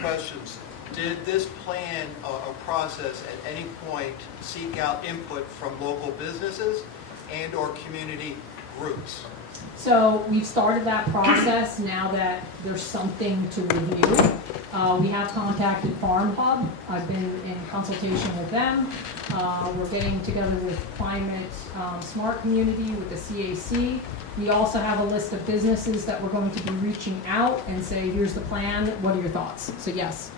questions. Did this plan or process at any point seek out input from local businesses and or community groups? So we've started that process now that there's something to review. We have contacted Farm Hub. I've been in consultation with them. We're getting together with Climate Smart Community, with the CAC. We also have a list of businesses that we're going to be reaching out and say, here's the plan, what are your thoughts? So yes,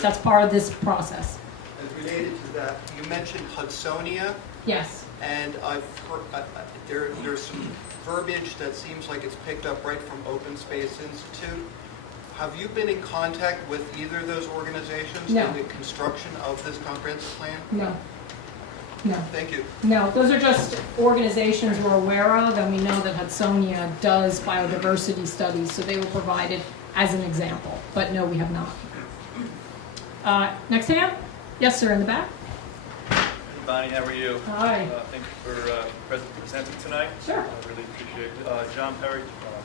that's part of this process. And related to that, you mentioned Hudsonia, Yes. and I've heard, there's some verbiage that seems like it's picked up right from Open Space Institute. Have you been in contact with either of those organizations No. in the construction of this comprehensive plan? No. No. Thank you. No, those are just organizations we're aware of, and we know that Hudsonia does biodiversity studies, so they were provided as an example. But no, we have not. Next hand? Yes, sir, in the back. Bonnie, how are you? Hi. Thank you for presenting tonight. Sure. I really appreciate it. John Perry,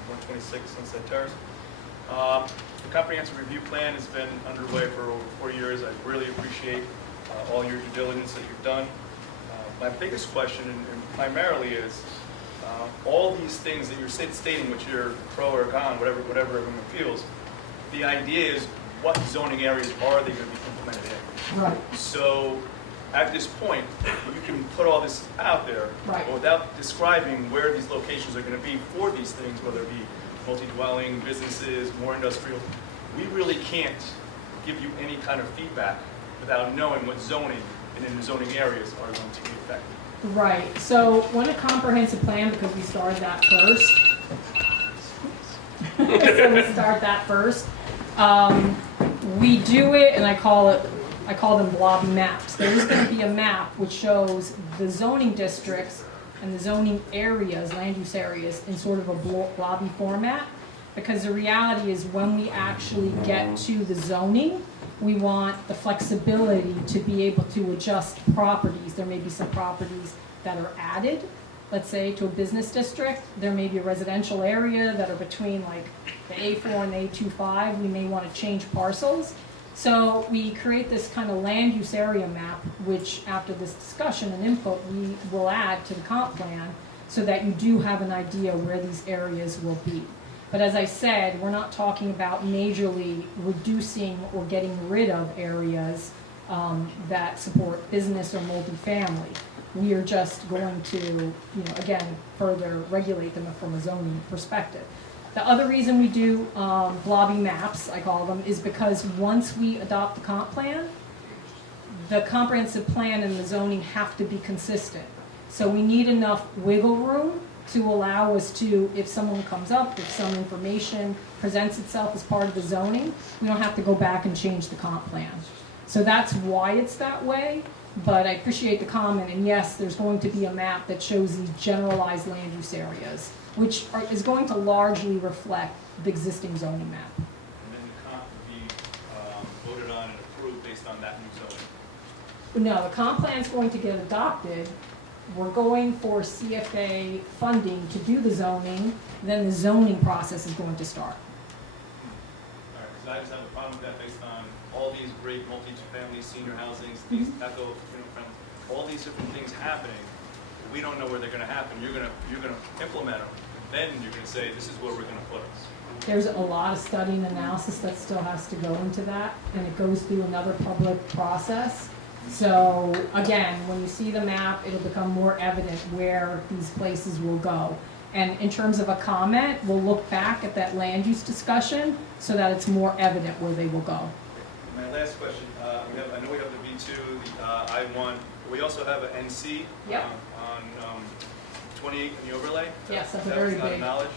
126 Sunset Terrace. The comprehensive review plan has been underway for over 4 years. I really appreciate all your due diligence that you've done. My biggest question, and primarily, is all these things that you're stating, which you're pro or con, whatever everyone feels. The idea is, what zoning areas are they going to be implemented in? Right. So, at this point, you can put all this out there, Right. but without describing where these locations are going to be for these things, whether it be multi-dwelling, businesses, more industrial. We really can't give you any kind of feedback without knowing what zoning and in the zoning areas are going to be affected. Right. So when a comprehensive plan, because we started that first. So we start that first. We do it, and I call them blob maps. There is going to be a map which shows the zoning districts and the zoning areas, land use areas, in sort of a blobby format. Because the reality is, when we actually get to the zoning, we want the flexibility to be able to adjust properties. There may be some properties that are added, let's say, to a business district. There may be a residential area that are between like the A4 and the A25. We may want to change parcels. So we create this kind of land use area map, which after this discussion and input, we will add to the comp plan so that you do have an idea where these areas will be. But as I said, we're not talking about majorly reducing or getting rid of areas that support business or multifamily. We are just going to, again, further regulate them from a zoning perspective. The other reason we do blobby maps, I call them, is because once we adopt the comp plan, the comprehensive plan and the zoning have to be consistent. So we need enough wiggle room to allow us to, if someone comes up, if some information presents itself as part of the zoning, we don't have to go back and change the comp plan. So that's why it's that way, but I appreciate the comment, and yes, there's going to be a map that shows these generalized land use areas, which is going to largely reflect the existing zoning map. And then the comp would be voted on and approved based on that new zoning. No, the comp plan is going to get adopted. We're going for CFA funding to do the zoning, then the zoning process is going to start. All right, because I just have a problem with that based on all these great multi-family senior housings, these echo, all these different things happening. We don't know where they're going to happen. You're going to implement them. Then you're going to say, this is where we're going to put us. There's a lot of study and analysis that still has to go into that, and it goes through another public process. So again, when you see the map, it'll become more evident where these places will go. And in terms of a comment, we'll look back at that land use discussion so that it's more evident where they will go. My last question, I know we have the V2, the I1, we also have an NC Yep. on 28 in the overlay. Yes, that's a that very was not big. acknowledged.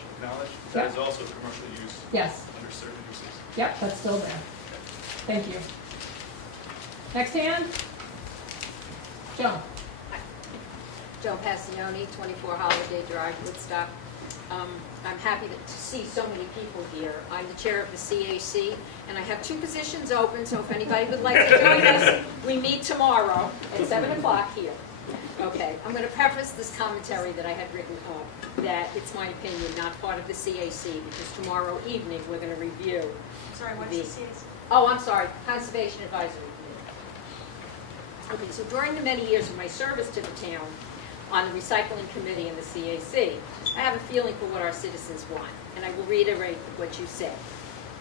That Yep. is also commercial use Yes. under certain uses. Yep, that's still there. Thank you. Next hand. Joan. Joan Passignoni, 24 Holiday Drive, Woodstock. I'm happy to see so many people here. I'm the chair of the CAC, and I have 2 positions open, so if anybody would like to join us, we meet tomorrow at 7 o'clock here. Okay, I'm going to preface this commentary that I had written up, that it's my opinion, not part of the CAC, because tomorrow evening we're going to review sorry, what's the CAC? Oh, I'm sorry, Conservation Advisory Committee. Okay, so during the many years of my service to the town on the Recycling Committee and the CAC, I have a feeling for what our citizens want, and I will reiterate what you said.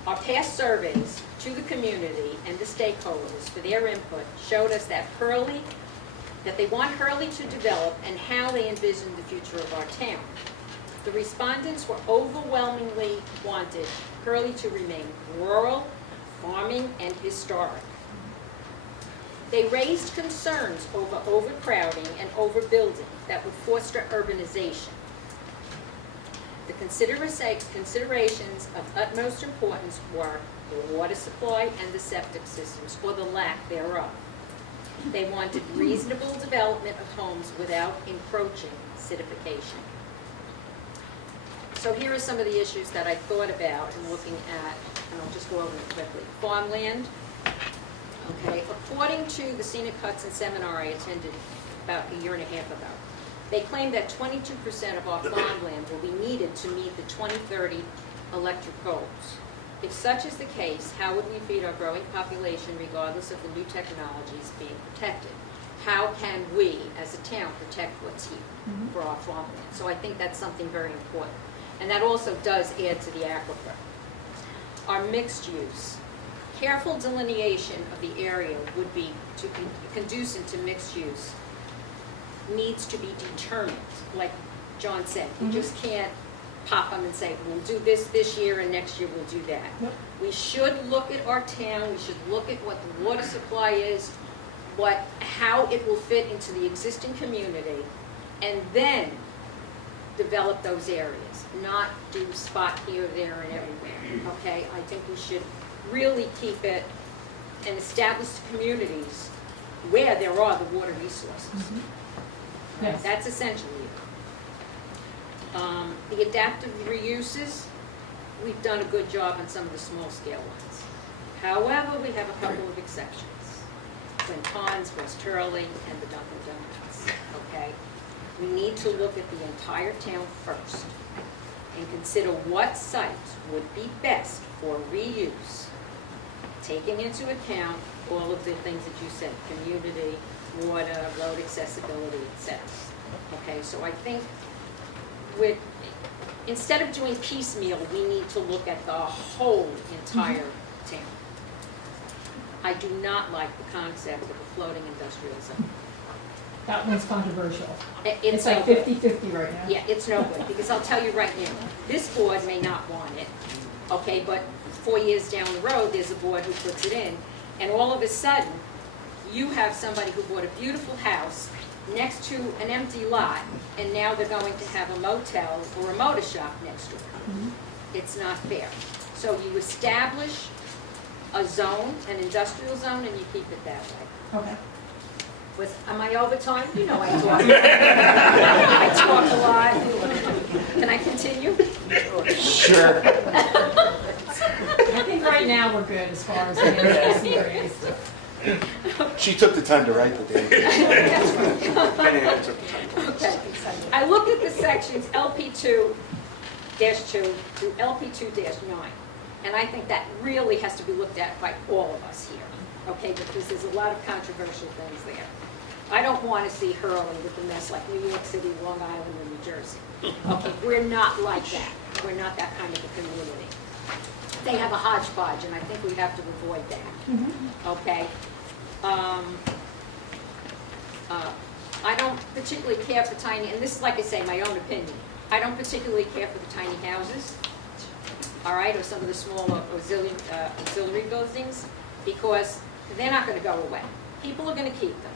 Our past surveys to the community and the stakeholders for their input showed us that they want Hurley to develop and how they envision the future of our town. The respondents were overwhelmingly wanted Hurley to remain rural, farming, and historic. They raised concerns over overcrowding and overbuilding that would foster urbanization. The considerations of utmost importance were the water supply and the septic systems, or the lack thereof. They wanted reasonable development of homes without encroaching citification. So here are some of the issues that I thought about in looking at, and I'll just go over them quickly. Farmland. Okay, according to the Scenic Hudson seminar I attended about a year and a half ago, they claim that 22% of our farmland will be needed to meet the 2030 electric goals. If such is the case, how would we feed our growing population regardless of the new technologies being protected? How can we, as a town, protect what's here for our farmland? So I think that's something very important. And that also does add to the aquifer. Our mixed use. Careful delineation of the area would be to be conducive to mixed use needs to be determined. Like John said, you just can't pop them and say, we'll do this year and next year we'll do that. Yep. We should look at our town, we should look at what the water supply is, how it will fit into the existing community, and then develop those areas, not do spot here, there, and everywhere, okay? I think we should really keep it and establish communities where there are the water resources. Yes. That's essential here. The adaptive reuses, we've done a good job on some of the small scale ones. However, we have a couple of exceptions. Twin Ponds, West Hurley, and the Dunkin' Donuts, okay? We need to look at the entire town first and consider what sites would be best for reuse, taking into account all of the things that you said, community, water, road accessibility, etc. Okay, so I think instead of doing piecemeal, we need to look at the whole entire town. I do not like the concept of a floating industrial zone. That one's controversial. It's like no good. 50-50 right now. Yeah, it's no good, because I'll tell you right now, this board may not want it, okay, but 4 years down the road, there's a board who puts it in, and all of a sudden, you have somebody who bought a beautiful house next to an empty lot, and now they're going to have a motel or a motor shop next door. It's not fair. So you establish a zone, an industrial zone, and you keep it that way. Okay. Am I over time? You know I talk. I talk a lot. Can I continue? Sure. I think right now we're good as far as the NCC raised. She took the time to write the date. Okay. I look at the sections LP2-2 through LP2-9, and I think that really has to be looked at by all of us here, okay, because there's a lot of controversial things there. I don't want to see Hurley with a mess like New York City, Long Island, or New Jersey. Okay, we're not like that. We're not that kind of a community. They have a hodgepodge, and I think we have to avoid that. Okay. I don't particularly care for tiny, and this is, like I say, my own opinion. I don't particularly care for the tiny houses, all right, or some of the small auxiliary buildings, because they're not going to go away. People are going to keep them.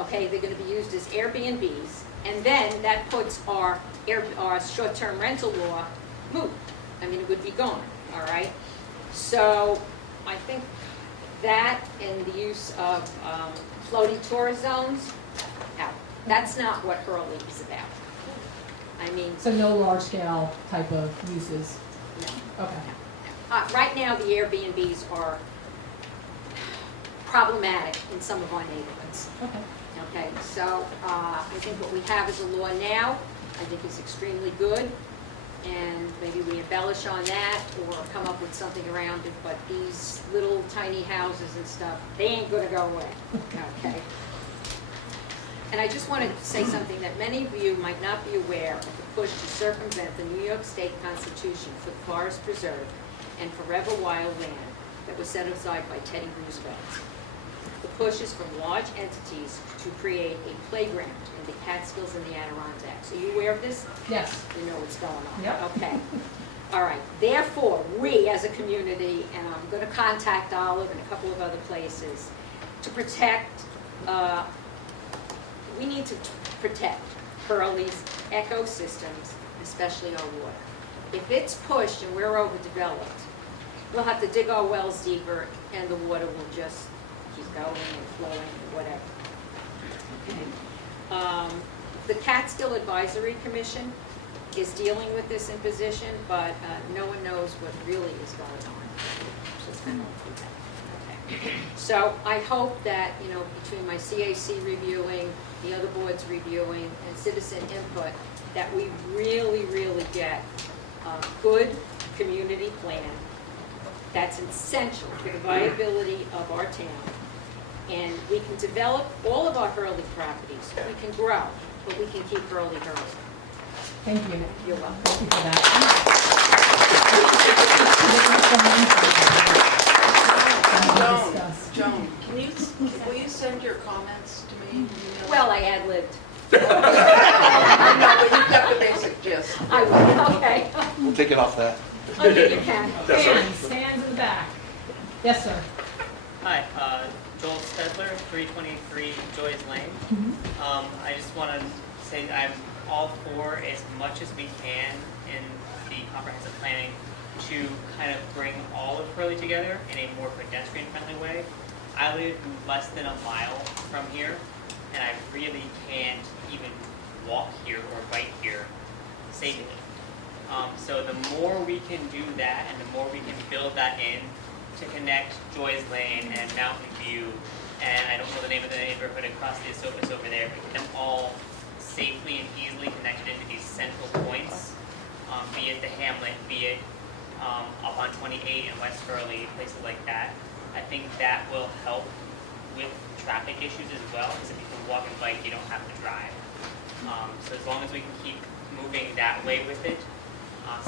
Okay, they're going to be used as Airbnbs, and then that puts our short-term rental law moot. I mean, it would be gone, all right? So I think that and the use of floating tourist zones, out. That's not what Hurley is about. I mean, So no large scale type of uses. no. Okay. Right now, the Airbnbs are problematic in some of our neighborhoods. Okay. Okay, so I think what we have as a law now, I think is extremely good. and maybe we embellish on that or come up with something around it, but these little tiny houses and stuff, they ain't gonna go away, okay? And I just want to say something that many of you might not be aware of the push to circumvent the New York State Constitution for the Forest Preserve and Forever Wild Land that was set aside by Teddy Roosevelt. The push is from large entities to create a playground in the Catskills and the Adirondacks. Are you aware of this? Yes. You know what's going on? Yep. Okay. All right. Therefore, we as a community, and I'm going to contact Olive and a couple of other places, to protect, we need to protect Hurley's ecosystems, especially our water. If it's pushed and we're overdeveloped, we'll have to dig our wells deeper and the water will just keep going and flowing and whatever. Okay. The Catskill Advisory Commission is dealing with this imposition, but no one knows what really is going on. So it's kind of like that. Okay. So I hope that, you know, between my CAC reviewing, the other boards reviewing, and citizen input, that we really, really get a good community plan that's essential for the viability of our town. And we can develop all of our Hurley properties. We can grow, but we can keep Hurley Hurley. Thank you. You're welcome. Thank you for that. Joan, will you send your comments to me? Well, I ad-libbed. I know, but you've got the basic gist. I will, okay. We'll take it off that. Okay, you can. Stands in the back. Yes, sir. Hi, Joel Stedler, 323 Joy's Lane. I just want to say I'm all for as much as we can in the comprehensive planning to kind of bring all of Hurley together in a more pedestrian-friendly way. I live less than a mile from here, and I really can't even walk here or bike here safely. So the more we can do that, and the more we can build that in to connect Joy's Lane and Mountain View, and I don't know the name of the neighborhood across the Esopus over there, but get them all safely and easily connected into these central points, be it the Hamlet, be it up on 28 in West Hurley, places like that. I think that will help with traffic issues as well, because if you can walk and bike, you don't have to drive. So as long as we can keep moving that way with it,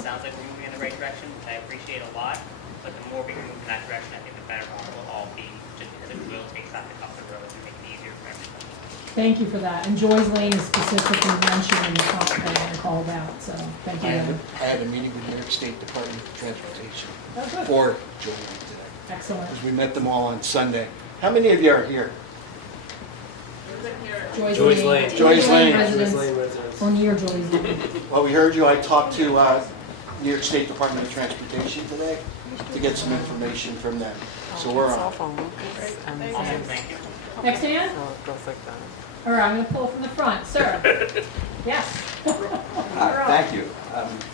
sounds like we're moving in the right direction, which I appreciate a lot, but the more we can move in that direction, I think the better off we'll all be, just because it will take traffic off the roads and make it easier for everybody. Thank you for that. And Joy's Lane is specifically mentioned in the comp plan and called out, so thank you. I had a meeting with New York State Department of Transportation Oh, good. for Joy Lane today. Excellent. Because we met them all on Sunday. How many of you are here? Joy's Lane. Joy's Lane. Residents. Or near Joy's Lane. Well, we heard you. I talked to New York State Department of Transportation today to get some information from them. So we're on. Awesome, thank you. Next hand? All right, I'm going to pull from the front. Sir? Yes. Thank you.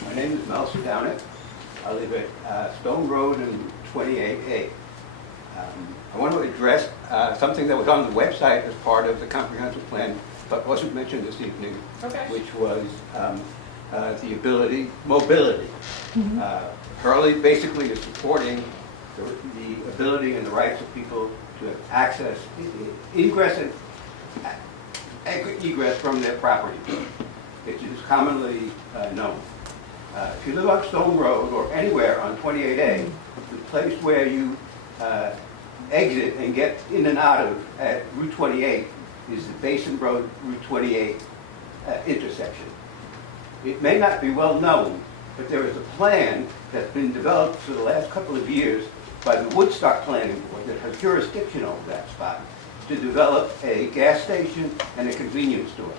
My name is Melcy Downett. I live at Stone Road and 28A. I want to address something that was on the website as part of the comprehensive plan, but wasn't mentioned this evening, Okay. which was the mobility. Hurley basically is supporting the ability and the rights of people to access egress and egress from their property, which is commonly known. If you live on Stone Road or anywhere on 28A, the place where you exit and get in and out of at Route 28 is the Basin Road Route 28 intersection. It may not be well known, but there is a plan that's been developed for the last couple of years by the Woodstock Planning Board that has jurisdiction over that spot to develop a gas station and a convenience store.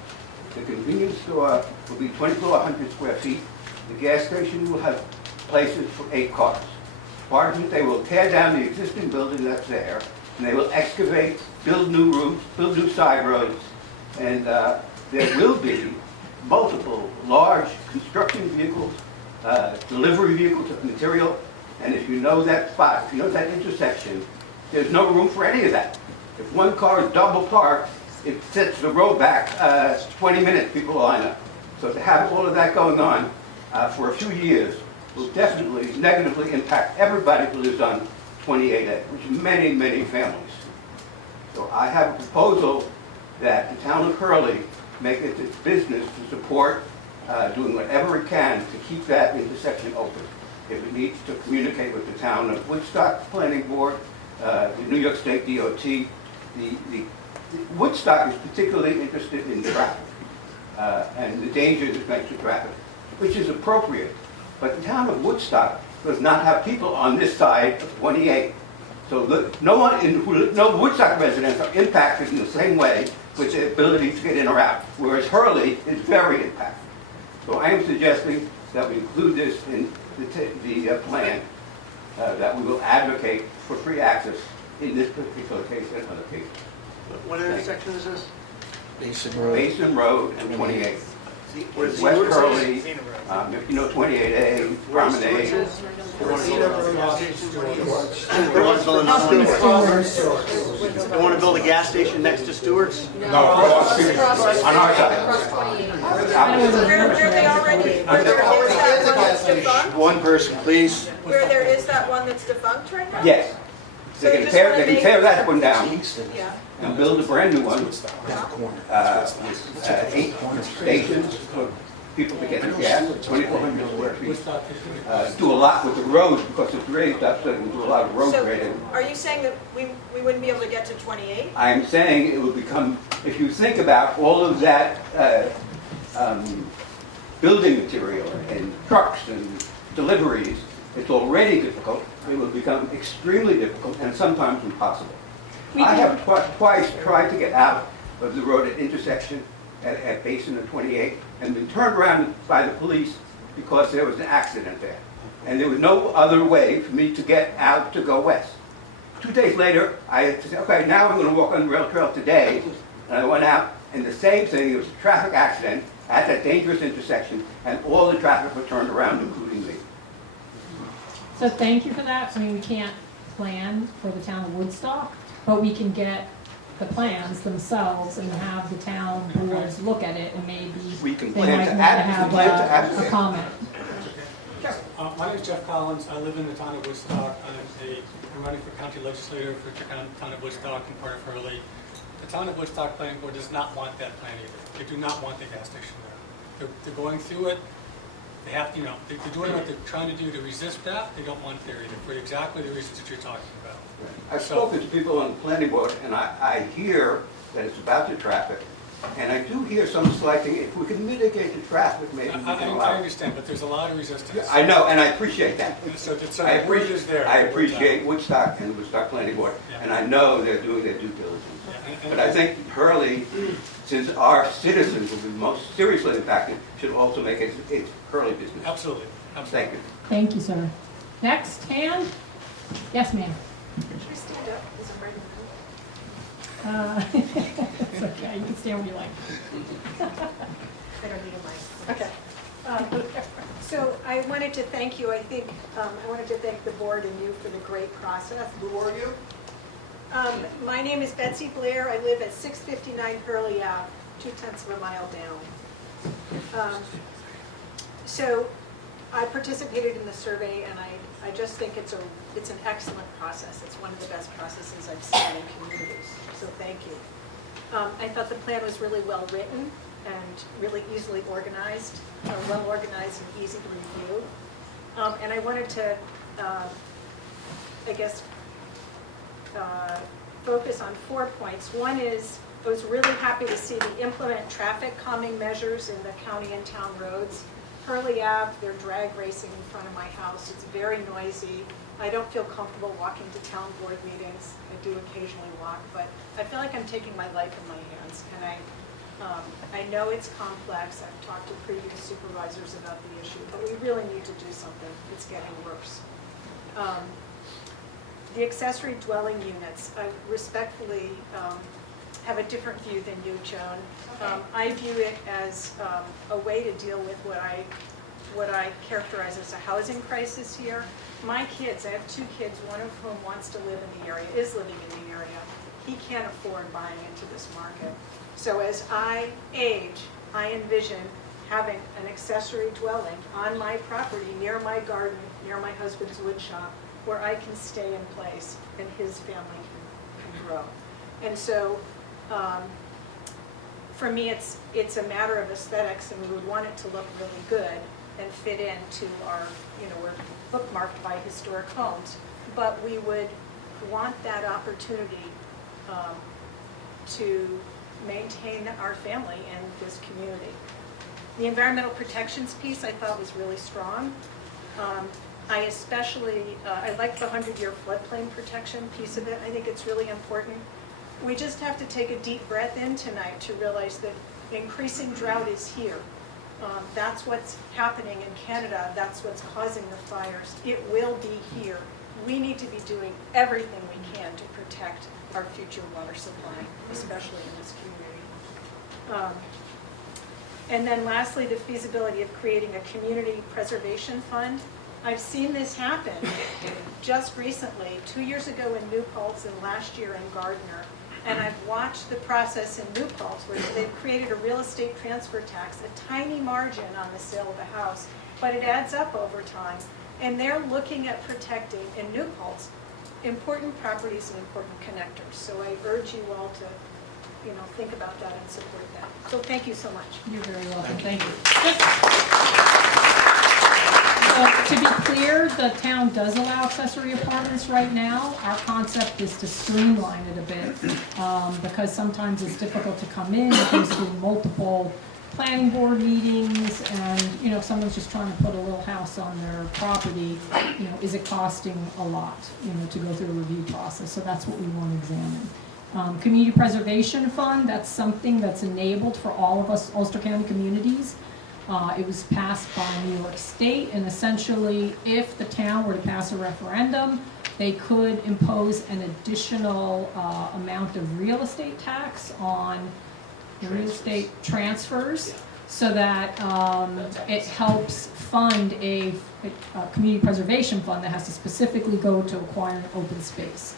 The convenience store will be 2,400 square feet. The gas station will have places for 8 cars. Part of it, they will tear down the existing building that's there, and they will excavate, build new routes, build new side roads, and there will be multiple large construction vehicles, delivery vehicles of material, and if you know that spot, if you know that intersection, there's no room for any of that. If one car is double parked, it sets the road back 20 minutes, people line up. So to have all of that going on, for a few years will definitely negatively impact everybody who lives on 28A, which is many, many families. So I have a proposal that the town of Hurley make it its business to support doing whatever it can to keep that intersection open. If it needs to communicate with the town of Woodstock Planning Board, the New York State DOT, the Woodstock is particularly interested in traffic and the dangers it makes to traffic, which is appropriate. But the town of Woodstock does not have people on this side of 28. So no Woodstock residents are impacted in the same way with the ability to get in or out, whereas Hurley is very impacted. So I am suggesting that we include this in the plan, that we will advocate for free access in this particular case and other cases. What intersection is this? Basin Road and 28. Where's West Stewart's? Hurley, Xena Road. if you know 28A, Promenade. They want to build another Stewart's. They want to build a gas station next to Stewart's? On our side. Across 28. Where they already, where there is that one that's defunct? One person, please. Where there is that one that's defunct right now? Yes. So They you can just tear, wanna they can make- tear that one down Yeah. and build a brand new one. With 8 stations for people to get gas, 2,400 square feet. Do a lot with the roads because it's raised up, so we do a lot of road So grading. are you saying that we wouldn't be able to get to 28? I'm saying it will become, if you think about all of that building material and trucks and deliveries, it's already difficult. It will become extremely difficult and sometimes impossible. I have twice tried to get out of the road at intersection at Basin and 28 and been turned around by the police because there was an accident there. And there was no other way for me to get out to go west. 2 days later, I said, okay, now I'm going to walk on the rail trail today. And I went out, and the same thing, there was a traffic accident at that dangerous intersection, and all the traffic was turned around, including me. So thank you for that. I mean, we can't plan for the town of Woodstock, but we can get the plans themselves and have the town boards look at it and maybe We can they plan might to want to add- we plan to have a advocate. comment. My name is Jeff Collins. I live in the town of Woodstock. I'm running for county legislator for the town of Woodstock and part of Hurley. The town of Woodstock Planning Board does not want that plan either. They do not want the gas station there. They're going through it. They have, they're doing what they're trying to do to resist that. They don't want it there either for exactly the reasons that you're talking about. I've spoken to people on the planning board, and I hear that it's about the traffic, and I do hear some slight thing. If we can mitigate the traffic, maybe we can I allow it. understand, but there's a lot of resistance. I know, and I appreciate that. So I the word is there. appreciate Woodstock and the Woodstock Planning Board, Yeah. and I know they're doing their due diligence. Yeah, But I think Hurley, since our citizens will be most seriously impacted, should also make it Hurley business. Absolutely. Absolutely. Thank you. Thank you, sir. Next, hand? Yes, ma'am. Should we stand up? Is it right? It's okay, you can stand where you like. I don't need a mic. Okay. So I wanted to thank you. I wanted to thank the board and you for the great process. Who are you? My name is Betsy Blair. I live at 659 Hurley Ave, 2/10 of a mile down. So I participated in the survey, and I just think it's an excellent process. It's one of the best processes I've seen in communities, so thank you. I thought the plan was really well written and really easily organized, well organized and easy to review. And I wanted to, focus on 4 points. One is, I was really happy to see the implement traffic calming measures in the county and town roads. Hurley Ave, they're drag racing in front of my house. It's very noisy. I don't feel comfortable walking to town board meetings. I do occasionally walk, but I feel like I'm taking my life in my hands. And I know it's complex. I've talked to previous supervisors about the issue, but we really need to do something. It's getting worse. The accessory dwelling units, I respectfully have a different view than you, Joan. I view it as a way to deal with what I characterize as a housing crisis here. My kids, I have 2 kids, one of whom wants to live in the area, is living in the area. He can't afford buying into this market. So as I age, I envision having an accessory dwelling on my property, near my garden, near my husband's wood shop, where I can stay in place and his family can grow. And so, for me, it's a matter of aesthetics, and we would want it to look really good and fit into our, we're bookmarked by historic homes, but we would want that opportunity to maintain our family in this community. The environmental protections piece I thought was really strong. I especially, I like the 100-year floodplain protection piece of it. I think it's really important. We just have to take a deep breath in tonight to realize that increasing drought is here. That's what's happening in Canada. That's what's causing the fires. It will be here. We need to be doing everything we can to protect our future water supply, especially in this community. And then lastly, the feasibility of creating a community preservation fund. I've seen this happen just recently, 2 years ago in New Paltz and last year in Gardner. And I've watched the process in New Paltz where they've created a real estate transfer tax, a tiny margin on the sale of a house, but it adds up over time. And they're looking at protecting, in New Paltz, important properties and important connectors. So I urge you all to, think about that and support that. So thank you so much. You're very welcome, thank you. So to be clear, the town does allow accessory apartments right now. Our concept is to streamline it a bit because sometimes it's difficult to come in, it goes through multiple planning board meetings, and if someone's just trying to put a little house on their property, is it costing a lot, to go through a review process? So that's what we want to examine. Community Preservation Fund, that's something that's enabled for all of us Ulster County communities. It was passed by New York State, and essentially, if the town were to pass a referendum, they could impose an additional amount of real estate tax on real estate transfers, so that it helps fund a community preservation fund that has to specifically go to acquire open space.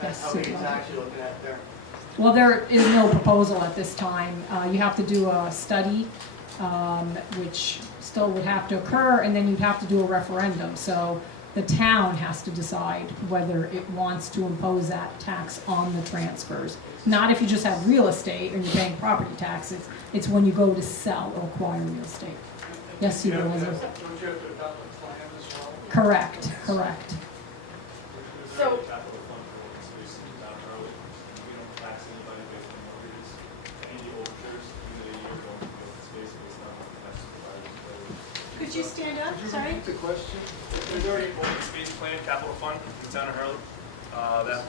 That's how many is actually looking at there? Well, there is no proposal at this time. You have to do a study, which still would have to occur, and then you'd have to do a referendum. So the town has to decide whether it wants to impose that tax on the transfers. Not if you just have real estate and you're paying property taxes. It's when you go to sell or acquire real estate. Yes, Steve, Don't you have to adopt a plan as well? Correct, correct. So, Capital fund for open space in Town Hurley. We don't tax anybody based on mortgages. Any overtures, either a year going to the open space based on tax providers. Could you stand up? Could you Sorry. repeat the question? There's already an open space plan, capital fund in the Town of Hurley.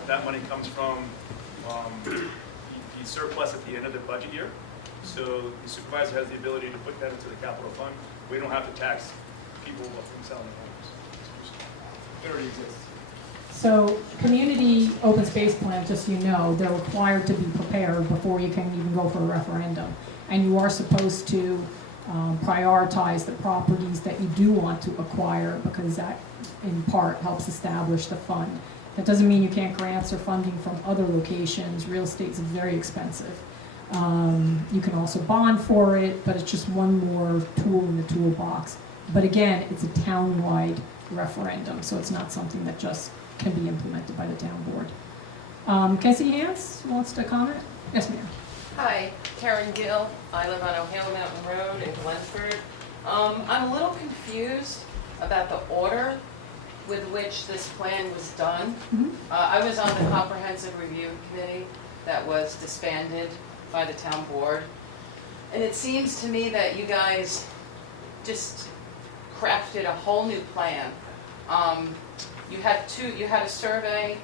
That money comes from the surplus at the end of the budget year. So the supervisor has the ability to put that into the capital fund. We don't have to tax people from selling their homes. It already exists. So community open space plans, just so you know, they're required to be prepared before you can even go for a referendum. And you are supposed to prioritize the properties that you do want to acquire, because that in part helps establish the fund. That doesn't mean you can't grants or funding from other locations. Real estate's very expensive. You can also bond for it, but it's just one more tool in the toolbox. But again, it's a town-wide referendum, so it's not something that just can be implemented by the town board. Can I see Hans wants to comment? Yes, ma'am. hi, Karen Gill. I live on O'Hale Mountain Road in Glenford. I'm a little confused about the order with which this plan was done. I was on the comprehensive review committee that was disbanded by the town board. And it seems to me that you guys just crafted a whole new plan. You had a survey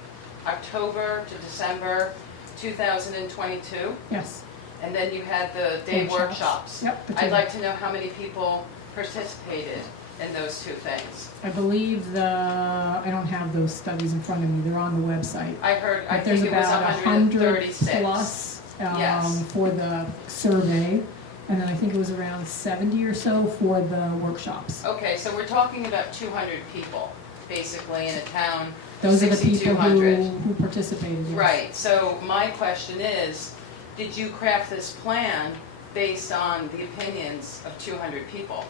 October to December 2022. Yes. And then you had the day workshops. Yep. I'd like to know how many people participated in those two things. I believe I don't have those studies in front of me. They're on the website. I But think it was there's about 136. 100 plus Yes. for the survey, and then I think it was around 70 or so for the workshops. Okay, so we're talking about 200 people, basically, in a town. Those are the people 6,200. who participated. Yes. Right, so my question is, did you craft this plan based on the opinions of 200 people.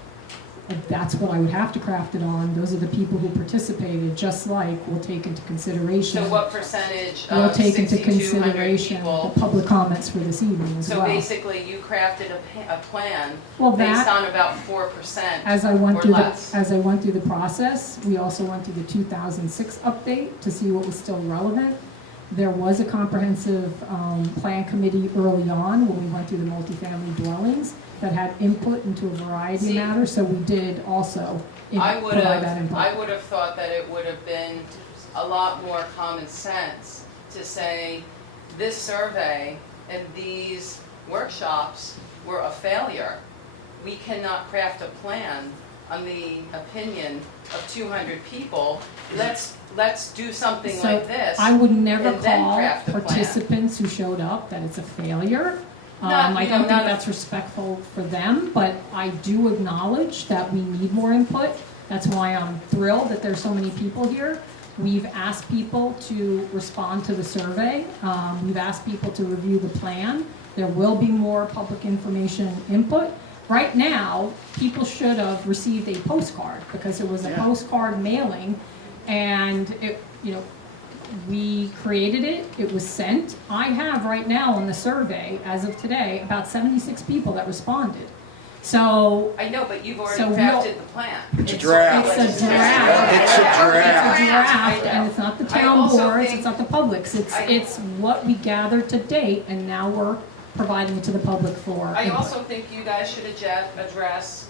And that's what I would have to craft it on. Those are the people who participated, just like we'll take into consideration. So what percentage We'll of take into 6,200 consideration people? the public comments for this evening as well. So basically, you crafted a plan Well, based that- on about 4% As I went or through less. as I went through the process, we also went through the 2006 update to see what was still relevant. There was a comprehensive plan committee early on when we went through the multifamily dwellings that had input into a variety of See, matters, so we did also I would provide that have, input. I would have thought that it would have been a lot more common sense to say, this survey and these workshops were a failure. We cannot craft a plan on the opinion of 200 people. Let's do something So like this. I would never and then call craft a plan. participants who showed up that it's a failure. Not, I you know, don't think not a- that's respectful for them, but I do acknowledge that we need more input. That's why I'm thrilled that there's so many people here. We've asked people to respond to the survey. We've asked people to review the plan. There will be more public information input. Right now, people should have received a postcard because it was a postcard mailing, and it, you know, we created it, it was sent. I have right now on the survey, as of today, about 76 people that responded. So, I know, but you've already So we'll- crafted the plan. It's a draft. it's a draft. It's a It's a draft. draft, and it's not the I town also boards, think- it's not the publics, it's what we gathered to date, and now we're providing it to the public for I input. also think you guys should address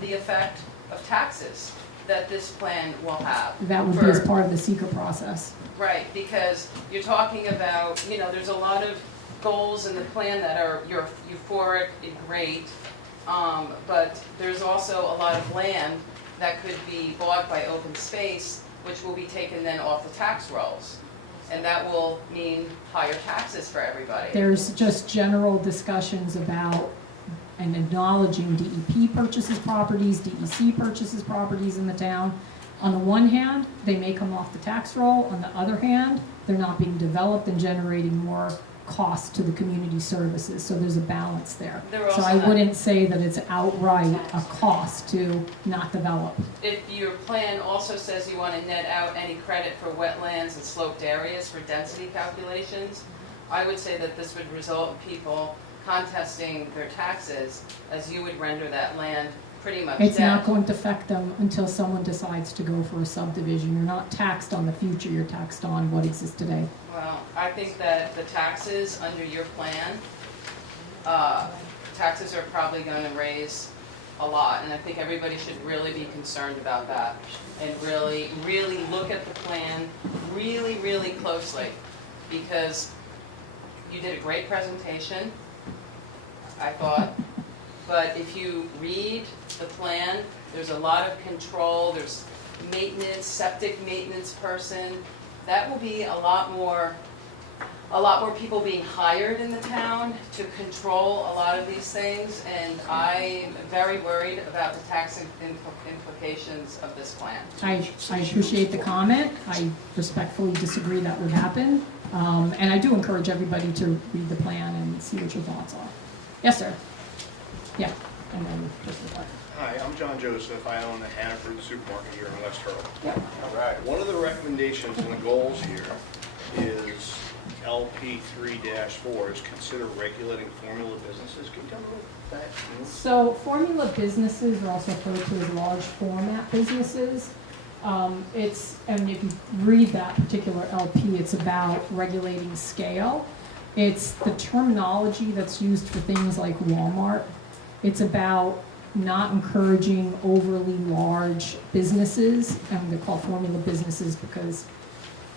the effect of taxes that this plan will have. That would be as part of the seeker process. Right, because you're talking about, you know, there's a lot of goals in the plan that are euphoric and great, but there's also a lot of land that could be bought by open space, which will be taken then off the tax rolls. And that will mean higher taxes for everybody. There's just general discussions about and acknowledging DEP purchases properties, DEC purchases properties in the town. On the one hand, they may come off the tax roll. On the other hand, they're not being developed and generating more cost to the community services. So there's a balance there. They're So also I not- wouldn't say that it's outright a cost to not develop. If your plan also says you want to net out any credit for wetlands and sloped areas for density calculations, I would say that this would result in people contesting their taxes as you would render that land pretty much It's dead. not going to affect them until someone decides to go for a subdivision. You're not taxed on the future, you're taxed on what exists today. Well, I think that the taxes under your plan, taxes are probably going to raise a lot, and I think everybody should really be concerned about that, and really, really look at the plan really, really closely, because you did a great presentation, I thought, but if you read the plan, there's a lot of control, there's maintenance, septic maintenance person, that will be a lot more people being hired in the town to control a lot of these things, and I'm very worried about the tax implications of this plan. I appreciate the comment. I respectfully disagree that would happen. And I do encourage everybody to read the plan and see what your thoughts are. Yes, sir. Yeah. And then just the part. Hi, I'm John Joseph. I own the Hannaford Supermarket here in West Hurley. Yeah. All right. One of the recommendations and the goals here is LP 3-4 is consider regulating formula businesses. Can you tell me about that? So formula businesses are also referred to as large format businesses. And if you read that particular LP, it's about regulating scale. It's the terminology that's used for things like Walmart. It's about not encouraging overly large businesses, and they're called formula businesses because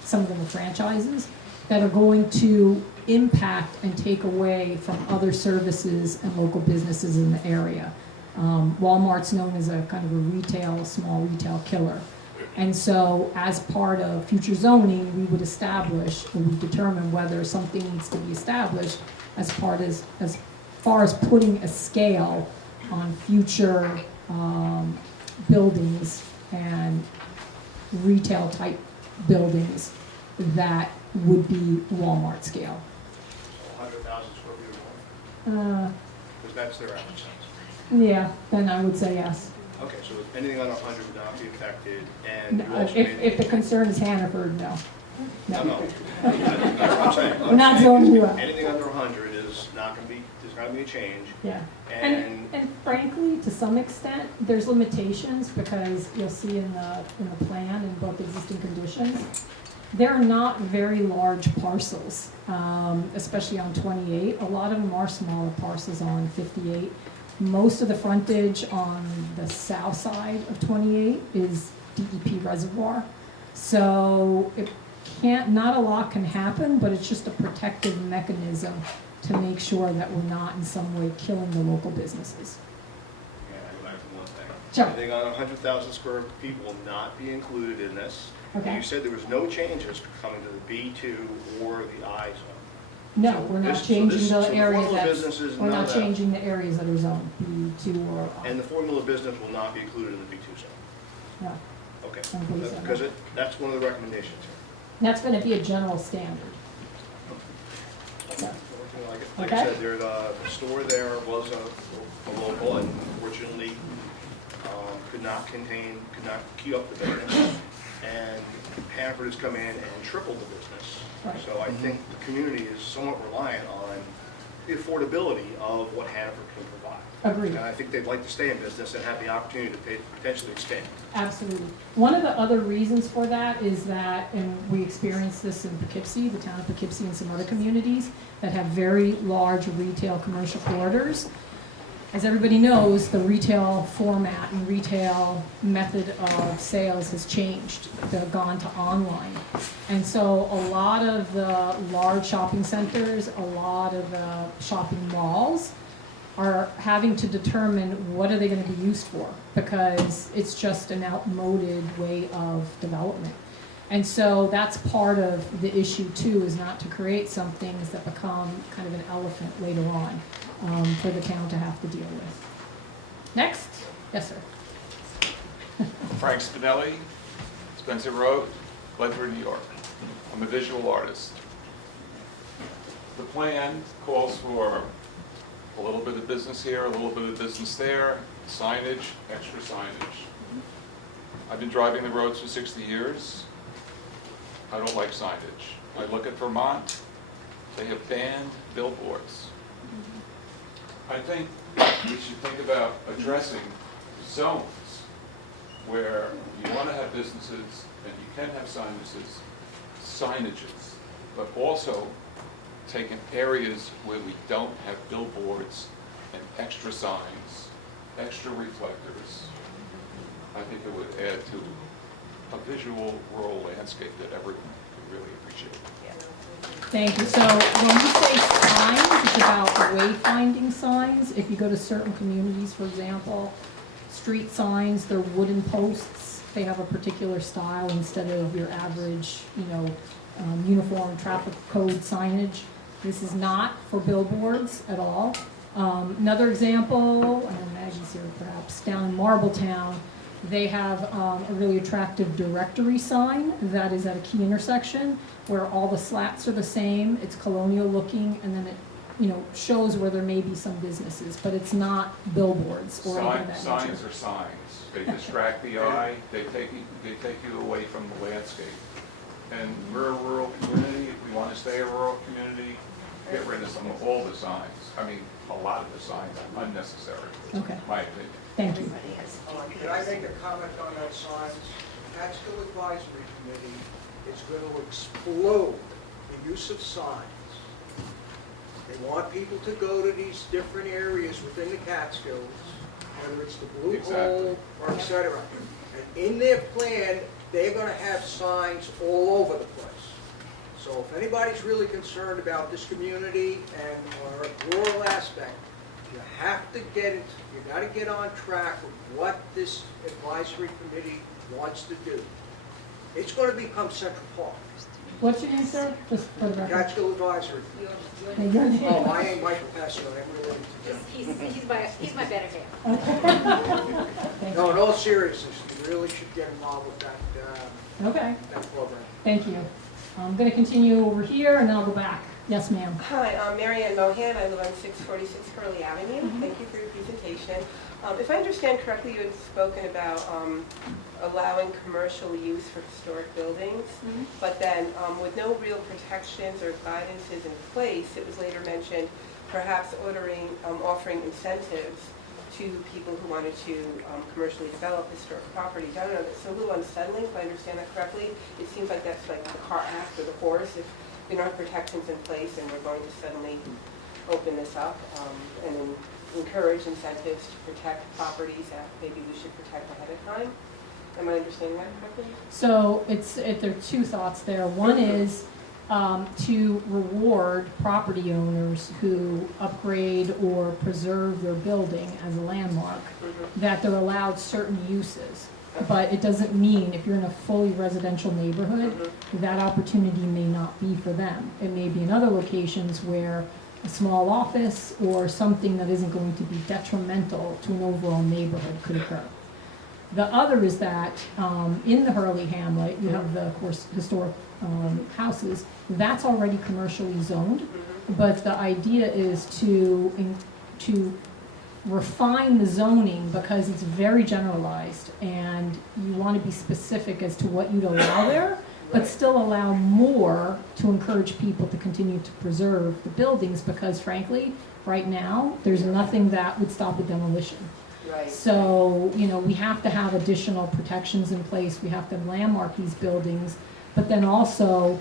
some of them are franchises, that are going to impact and take away from other services and local businesses in the area. Walmart's known as a kind of a small retail killer. And so as part of future zoning, we would establish, or we determine whether something needs to be established as far as putting a scale on future buildings and retail type buildings that would be Walmart scale. 100,000 square feet or more. Because that's their average size. Yeah, then I would say yes. Okay, so anything under 100 would not be affected, and you No, also if the concern is Hannaford, no. No, that's what I'm saying. We're not zoning you out. Anything under 100 is not going to be, there's not going to be a change. Yeah. And And frankly, to some extent, there's limitations because you'll see in the plan in both existing conditions, they're not very large parcels, especially on 28. A lot of them are smaller parcels on 58. Most of the frontage on the south side of 28 is DEP reservoir. So it not a lot can happen, but it's just a protective mechanism to make sure that we're not in some way killing the local businesses. Yeah, I go back to one thing. Sure. Anything on 100,000 square feet will not be included in this. Okay. You said there was no changes coming to the B2 or the I zone. No, So we're not this- so changing this- so the the areas formula that's, businesses, we're none not of that. changing the areas that are zoned, B2 or I. And the formula business will not be included in the B2 zone. No, Okay. I believe so. Because that's one of the recommendations here. that's gonna be a general standard. So, Like I Okay. said, the store there was a local, and unfortunately, could not keep up the business. And Hannaford has come in and tripled the business. Right. So I think the community is somewhat reliant on the affordability of what Hannaford can provide. Agreed. And I think they'd like to stay in business and have the opportunity to potentially expand. Absolutely. One of the other reasons for that is that, and we experienced this in Poughkeepsie, the town of Poughkeepsie and some other communities that have very large retail commercial corridors. As everybody knows, the retail format and retail method of sales has changed. They've gone to online. And so a lot of the large shopping centers, a lot of the shopping malls are having to determine what are they going to be used for, because it's just an outmoded way of development. And so that's part of the issue too, is not to create some things that become kind of an elephant later on for the town to have to deal with. Next? Yes, sir. Frank Spinelli, Spencer Road, Glenford, New York. I'm a visual artist. The plan calls for a little bit of business here, a little bit of business there, signage, extra signage. I've been driving the roads for 60 years. I don't like signage. I look at Vermont, they have banned billboards. I think we should think about addressing zones where you want to have businesses and you can have signages, but also taking areas where we don't have billboards and extra signs, extra reflectors. I think it would add to a visual rural landscape that everyone could really appreciate. Thank you. So when we say signs, it's about wayfinding signs. If you go to certain communities, for example, street signs, they're wooden posts. They have a particular style instead of your average, uniform traffic code signage. This is not for billboards at all. Another example, I know Maggie's here perhaps, down in Marbletown, they have a really attractive directory sign that is at a key intersection where all the slats are the same, it's colonial looking, and then it shows where there may be some businesses, but it's not billboards or anything of that nature. Signs are signs. They distract the eye, they take you away from the landscape. And we're a rural community. If we want to stay a rural community, get rid of all the signs. I mean, a lot of the signs are unnecessary, Okay. my opinion. Thank you. Can I make a comment on that signs? Catskill Advisory Committee is going to explode the use of signs. They want people to go to these different areas within the Catskills, whether it's the Blue Hole or et cetera. And in their plan, they're going to have signs all over the place. So if anybody's really concerned about this community and our rural aspect, you have to you got to get on track with what this advisory committee wants to do. It's going to become Central Park. What's your name, sir? Just for the record. Catskill Advisory. And your name? Oh, I ain't Michael Pasco, I'm related to John. He's my better half. Thank No, you. in all seriousness, you really should get involved with Okay, that program. thank you. I'm going to continue over here and then I'll go back Yes, ma'am. Hi, I'm Mary Ann Mohan. I live on 646 Hurley Avenue. Thank you for your presentation. If I understand correctly, you had spoken about allowing commercial use for historic buildings, but then with no real protections or guidances in place, it was later mentioned perhaps offering incentives to people who wanted to commercially develop historic properties. I don't know, it's a little unsettling if I understand that correctly. It seems like that's like the cart after the horse. If we don't have protections in place and we're going to suddenly open this up and then encourage incentives to protect properties that maybe we should protect ahead of time. Am I understanding that correctly? So there are two thoughts there. One is to reward property owners who upgrade or preserve their building as a landmark, that they're allowed certain uses. But it doesn't mean if you're in a fully residential neighborhood, that opportunity may not be for them. It may be in other locations where a small office or something that isn't going to be detrimental to an overall neighborhood could occur. The other is that in the Hurley Hamlet, you have the, of course, historic houses. That's already commercially zoned, but the idea is to refine the zoning because it's very generalized and you want to be specific as to what you'd allow there, but still allow more to encourage people to continue to preserve the buildings because frankly, right now, there's nothing that would stop a demolition. Right. So, you know, we have to have additional protections in place. We have to landmark these buildings, but then also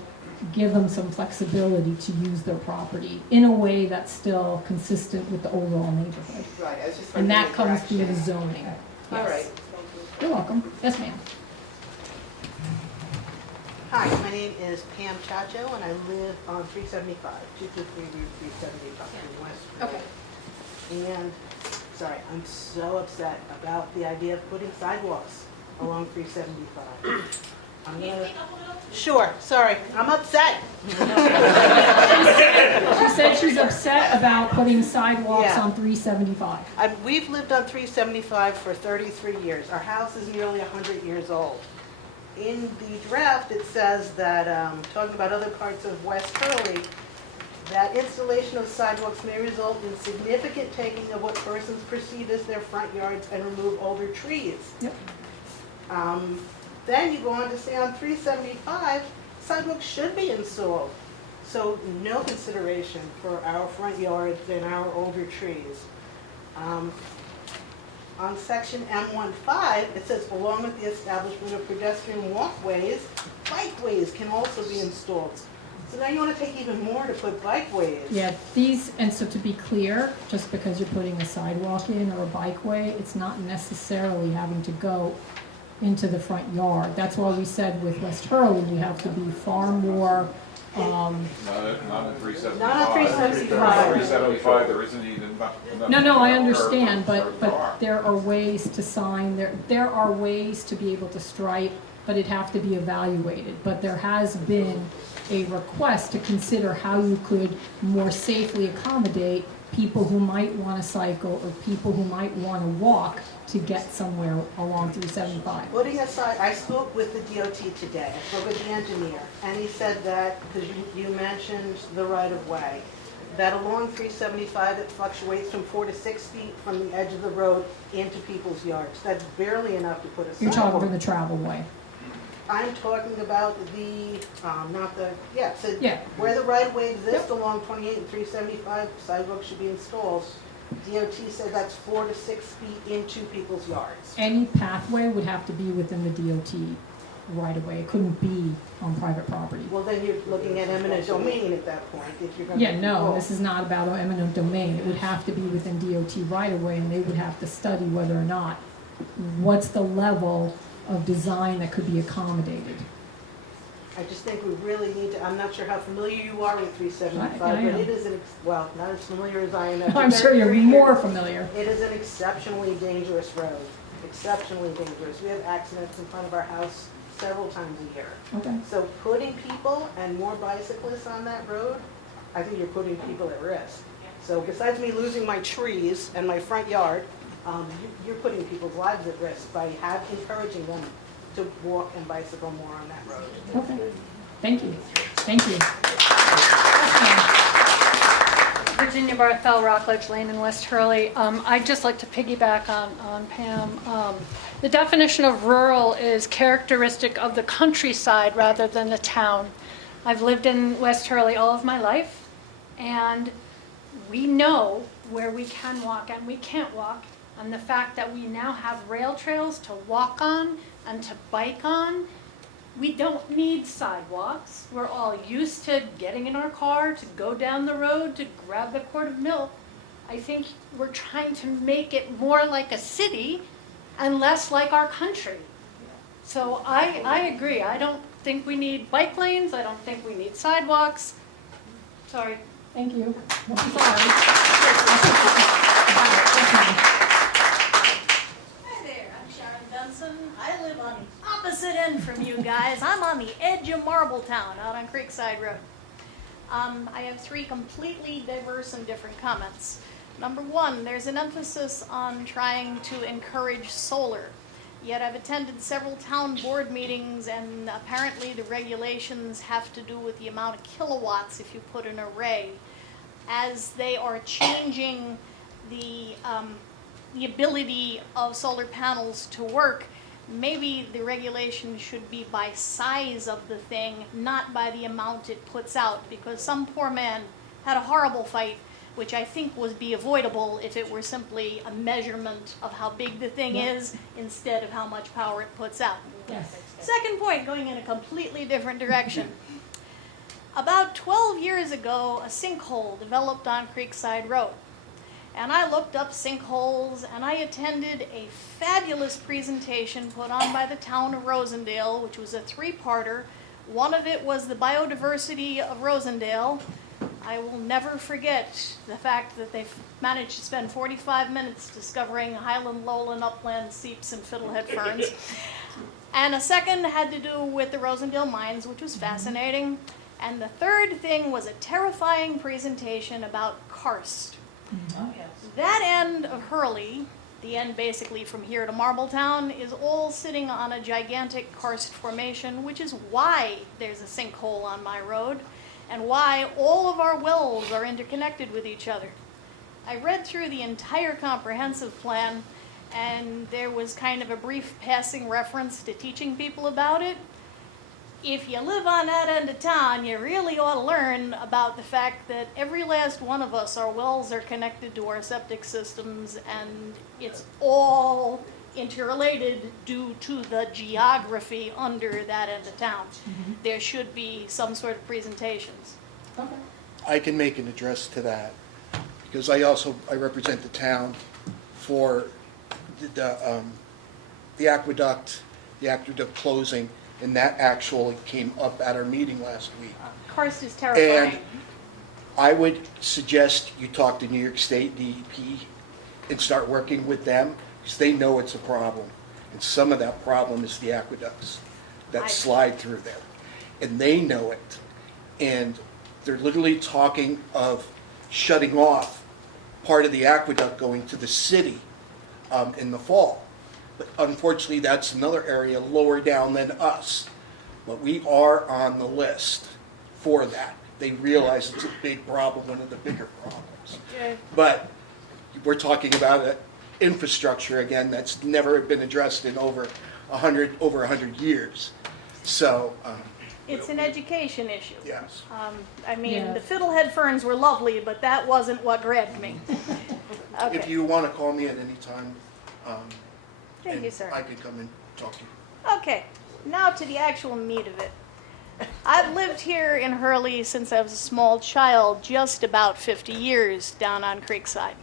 give them some flexibility to use their property in a way that's still consistent with the overall neighborhood. Right, I was just And that wondering comes through the direction. zoning. Okay. Yes. All right, thank you. You're welcome. Yes, ma'am. Hi, my name is Pam Chacho, and I live on 375, 223 Route 375 in West. Okay. And, sorry, I'm so upset about the idea of putting sidewalks along 375. I'm gonna... Sure, sorry, I'm upset. She said she's upset about putting sidewalks Yeah. on 375. We've lived on 375 for 33 years. Our house is nearly 100 years old. In the draft, it says that, talking about other parts of West Hurley, that installation of sidewalks may result in significant taking of what persons perceive as their front yards and remove older trees. Yep. Then you go on to say on 375, sidewalks should be installed. So no consideration for our front yards and our older trees. On section M15, it says along with the establishment of pedestrian walkways, bikeways can also be installed. So now you want to take even more to put bikeways. Yeah, and so to be clear, just because you're putting a sidewalk in or a bikeway, it's not necessarily having to go into the front yard. That's why we said with West Hurley, we have to be far more, Not in 375. Not on 375. 375, there isn't even enough. No, I understand, for but car. there are ways to sign, there are ways to be able to stripe, but it'd have to be evaluated. But there has been a request to consider how you could more safely accommodate people who might want to cycle or people who might want to walk to get somewhere along 375. Putting aside, I spoke with the DOT today, I spoke with the engineer, and he said that, because you mentioned the right-of-way, that along 375 it fluctuates from 4 to 6 feet from the edge of the road into people's yards. That's barely enough to put a You're sidewalk. talking for the travel way. I'm talking about the, so Yeah. where the right-of-way exists along 28 and 375, sidewalks should be installed. DOT said that's 4 to 6 feet into people's yards. Any pathway would have to be within the DOT right of way. It couldn't be on private property. Well, then you're looking at eminent domain at that point, if you're going to... Yeah, no, this is not about eminent domain. It would have to be within DOT right of way, and they would have to study whether or not, what's the level of design that could be accommodated. I just think we really need to, I'm not sure how familiar you are with 375, I am. but it is well, not as familiar as I am. I'm sure you're more familiar. It is an exceptionally dangerous road, exceptionally dangerous. We have accidents in front of our house several times a year. Okay. So putting people and more bicyclists on that road, I think you're putting people at risk. So besides me losing my trees and my front yard, you're putting people's lives at risk by encouraging them to walk and bicycle more on that road. Okay. Thank you. Thank you. Yes, ma'am. Virginia Barthel, Rockledge Lane in West Hurley. I'd just like to piggyback on Pam. The definition of rural is characteristic of the countryside rather than the town. I've lived in West Hurley all of my life, and we know where we can walk and we can't walk. And the fact that we now have rail trails to walk on and to bike on, we don't need sidewalks. We're all used to getting in our car, to go down the road, to grab the quart of milk. I think we're trying to make it more like a city and less like our country. So I agree. I don't think we need bike lanes. I don't think we need sidewalks. Sorry. Thank you. Hi there, I'm Sharon Benson. I live on the opposite end from you guys. I'm on the edge of Marbletown, out on Creekside Road. I have three completely diverse and different comments. Number one, there's an emphasis on trying to encourage solar. Yet I've attended several town board meetings, and apparently the regulations have to do with the amount of kilowatts if you put an array. As they are changing the ability of solar panels to work, maybe the regulation should be by size of the thing, not by the amount it puts out, because some poor man had a horrible fight, which I think would be avoidable if it were simply a measurement of how big the thing is instead of how much power it puts out. Yes. Second point, going in a completely different direction. About 12 years ago, a sinkhole developed on Creekside Road. And I looked up sinkholes, and I attended a fabulous presentation put on by the town of Rosendale, which was a three-parter. One of it was the biodiversity of Rosendale. I will never forget the fact that they've managed to spend 45 minutes discovering highland, lowland, upland, seeps, and fiddlehead ferns. And a second had to do with the Rosendale mines, which was fascinating. And the third thing was a terrifying presentation about karst. Oh, yes. That end of Hurley, the end basically from here to Marbletown, is all sitting on a gigantic karst formation, which is why there's a sinkhole on my road and why all of our wells are interconnected with each other. I read through the entire comprehensive plan, and there was kind of a brief passing reference to teaching people about it. If you live on that end of town, you really ought to learn about the fact that every last one of us, our wells are connected to our septic systems, and it's all interrelated due to the geography under that end of town. There should be some sort of presentations. Okay. I can make an address to that, because I represent the town for the aqueduct closing, and that actually came up at our meeting last week. Karst is terrifying. And I would suggest you talk to New York State DEP and start working with them, because they know it's a problem. And some of that problem is the aqueducts that slide through there. And they know it. And they're literally talking of shutting off part of the aqueduct going to the city in the fall. But unfortunately, that's another area lower down than us. But we are on the list for that. They realize it's a big problem, one of the bigger problems. Okay. But we're talking about an infrastructure, again, that's never been addressed in over 100 years. So, It's an education issue. yes. I mean, Yeah. the fiddlehead ferns were lovely, but that wasn't what grabbed me. Okay. If you want to call me at any time, Thank and you, sir. I could come and talk to you. Okay, now to the actual meat of it. I've lived here in Hurley since I was a small child, just about 50 years down on Creekside.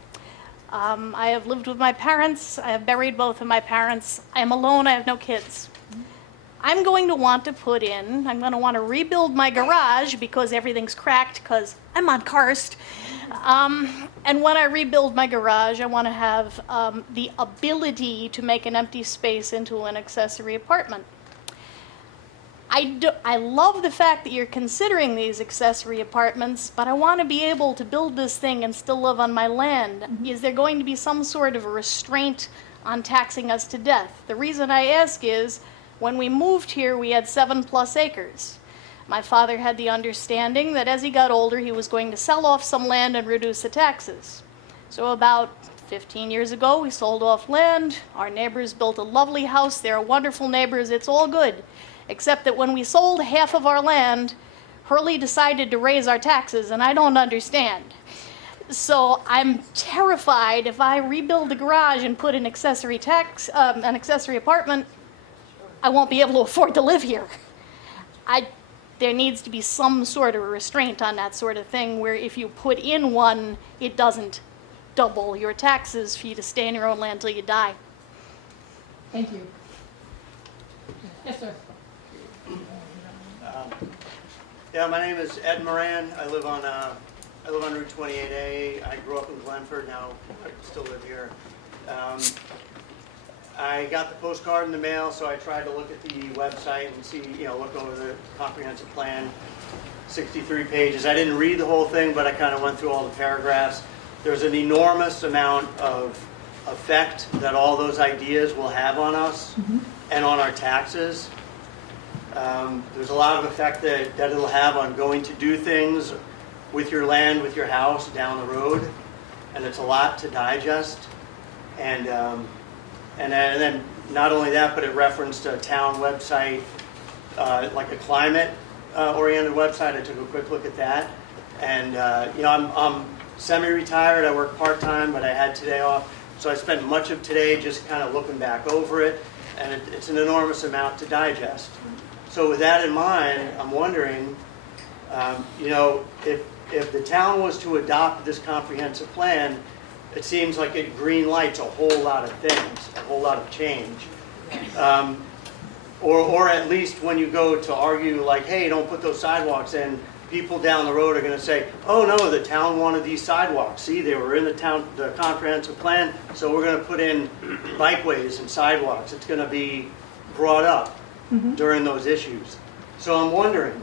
I have lived with my parents. I have buried both of my parents. I am alone. I have no kids. I'm going to want to I'm going to want to rebuild my garage because everything's cracked because I'm on karst. And when I rebuild my garage, I want to have the ability to make an empty space into an accessory apartment. I love the fact that you're considering these accessory apartments, but I want to be able to build this thing and still live on my land. Is there going to be some sort of a restraint on taxing us to death? The reason I ask is, when we moved here, we had 7+ acres. My father had the understanding that as he got older, he was going to sell off some land and reduce the taxes. So about 15 years ago, we sold off land. Our neighbors built a lovely house. They're wonderful neighbors. It's all good. Except that when we sold half of our land, Hurley decided to raise our taxes, and I don't understand. So I'm terrified if I rebuild the garage and put an accessory apartment, I won't be able to afford to live here. There needs to be some sort of restraint on that sort of thing, where if you put in one, it doesn't double your taxes for you to stay in your own land till you die. Thank you. Yes, sir. Yeah, my name is Ed Moran. I live on Route 28A. I grew up in Glenford. Now I still live here. I got the postcard in the mail, so I tried to look at the website and see, look over the comprehensive plan. 63 pages. I didn't read the whole thing, but I kind of went through all the paragraphs. There's an enormous amount of effect that all those ideas will have on us and on our taxes. There's a lot of effect that it'll have on going to do things with your land, with your house down the road, and it's a lot to digest. And then not only that, but it referenced a town website, like a climate-oriented website. I took a quick look at that, and I'm semi-retired. I work part-time, but I had today off, so I spent much of today just kind of looking back over it, and it's an enormous amount to digest. So with that in mind, I'm wondering, if the town was to adopt this comprehensive plan, it seems like it green lights a whole lot of things, a whole lot of change. Or at least when you go to argue like, hey, don't put those sidewalks in, people down the road are going to say, oh no, the town wanted these sidewalks. See, they were in the comprehensive plan, so we're going to put in bikeways and sidewalks. It's going to be brought up during those issues. So I'm wondering,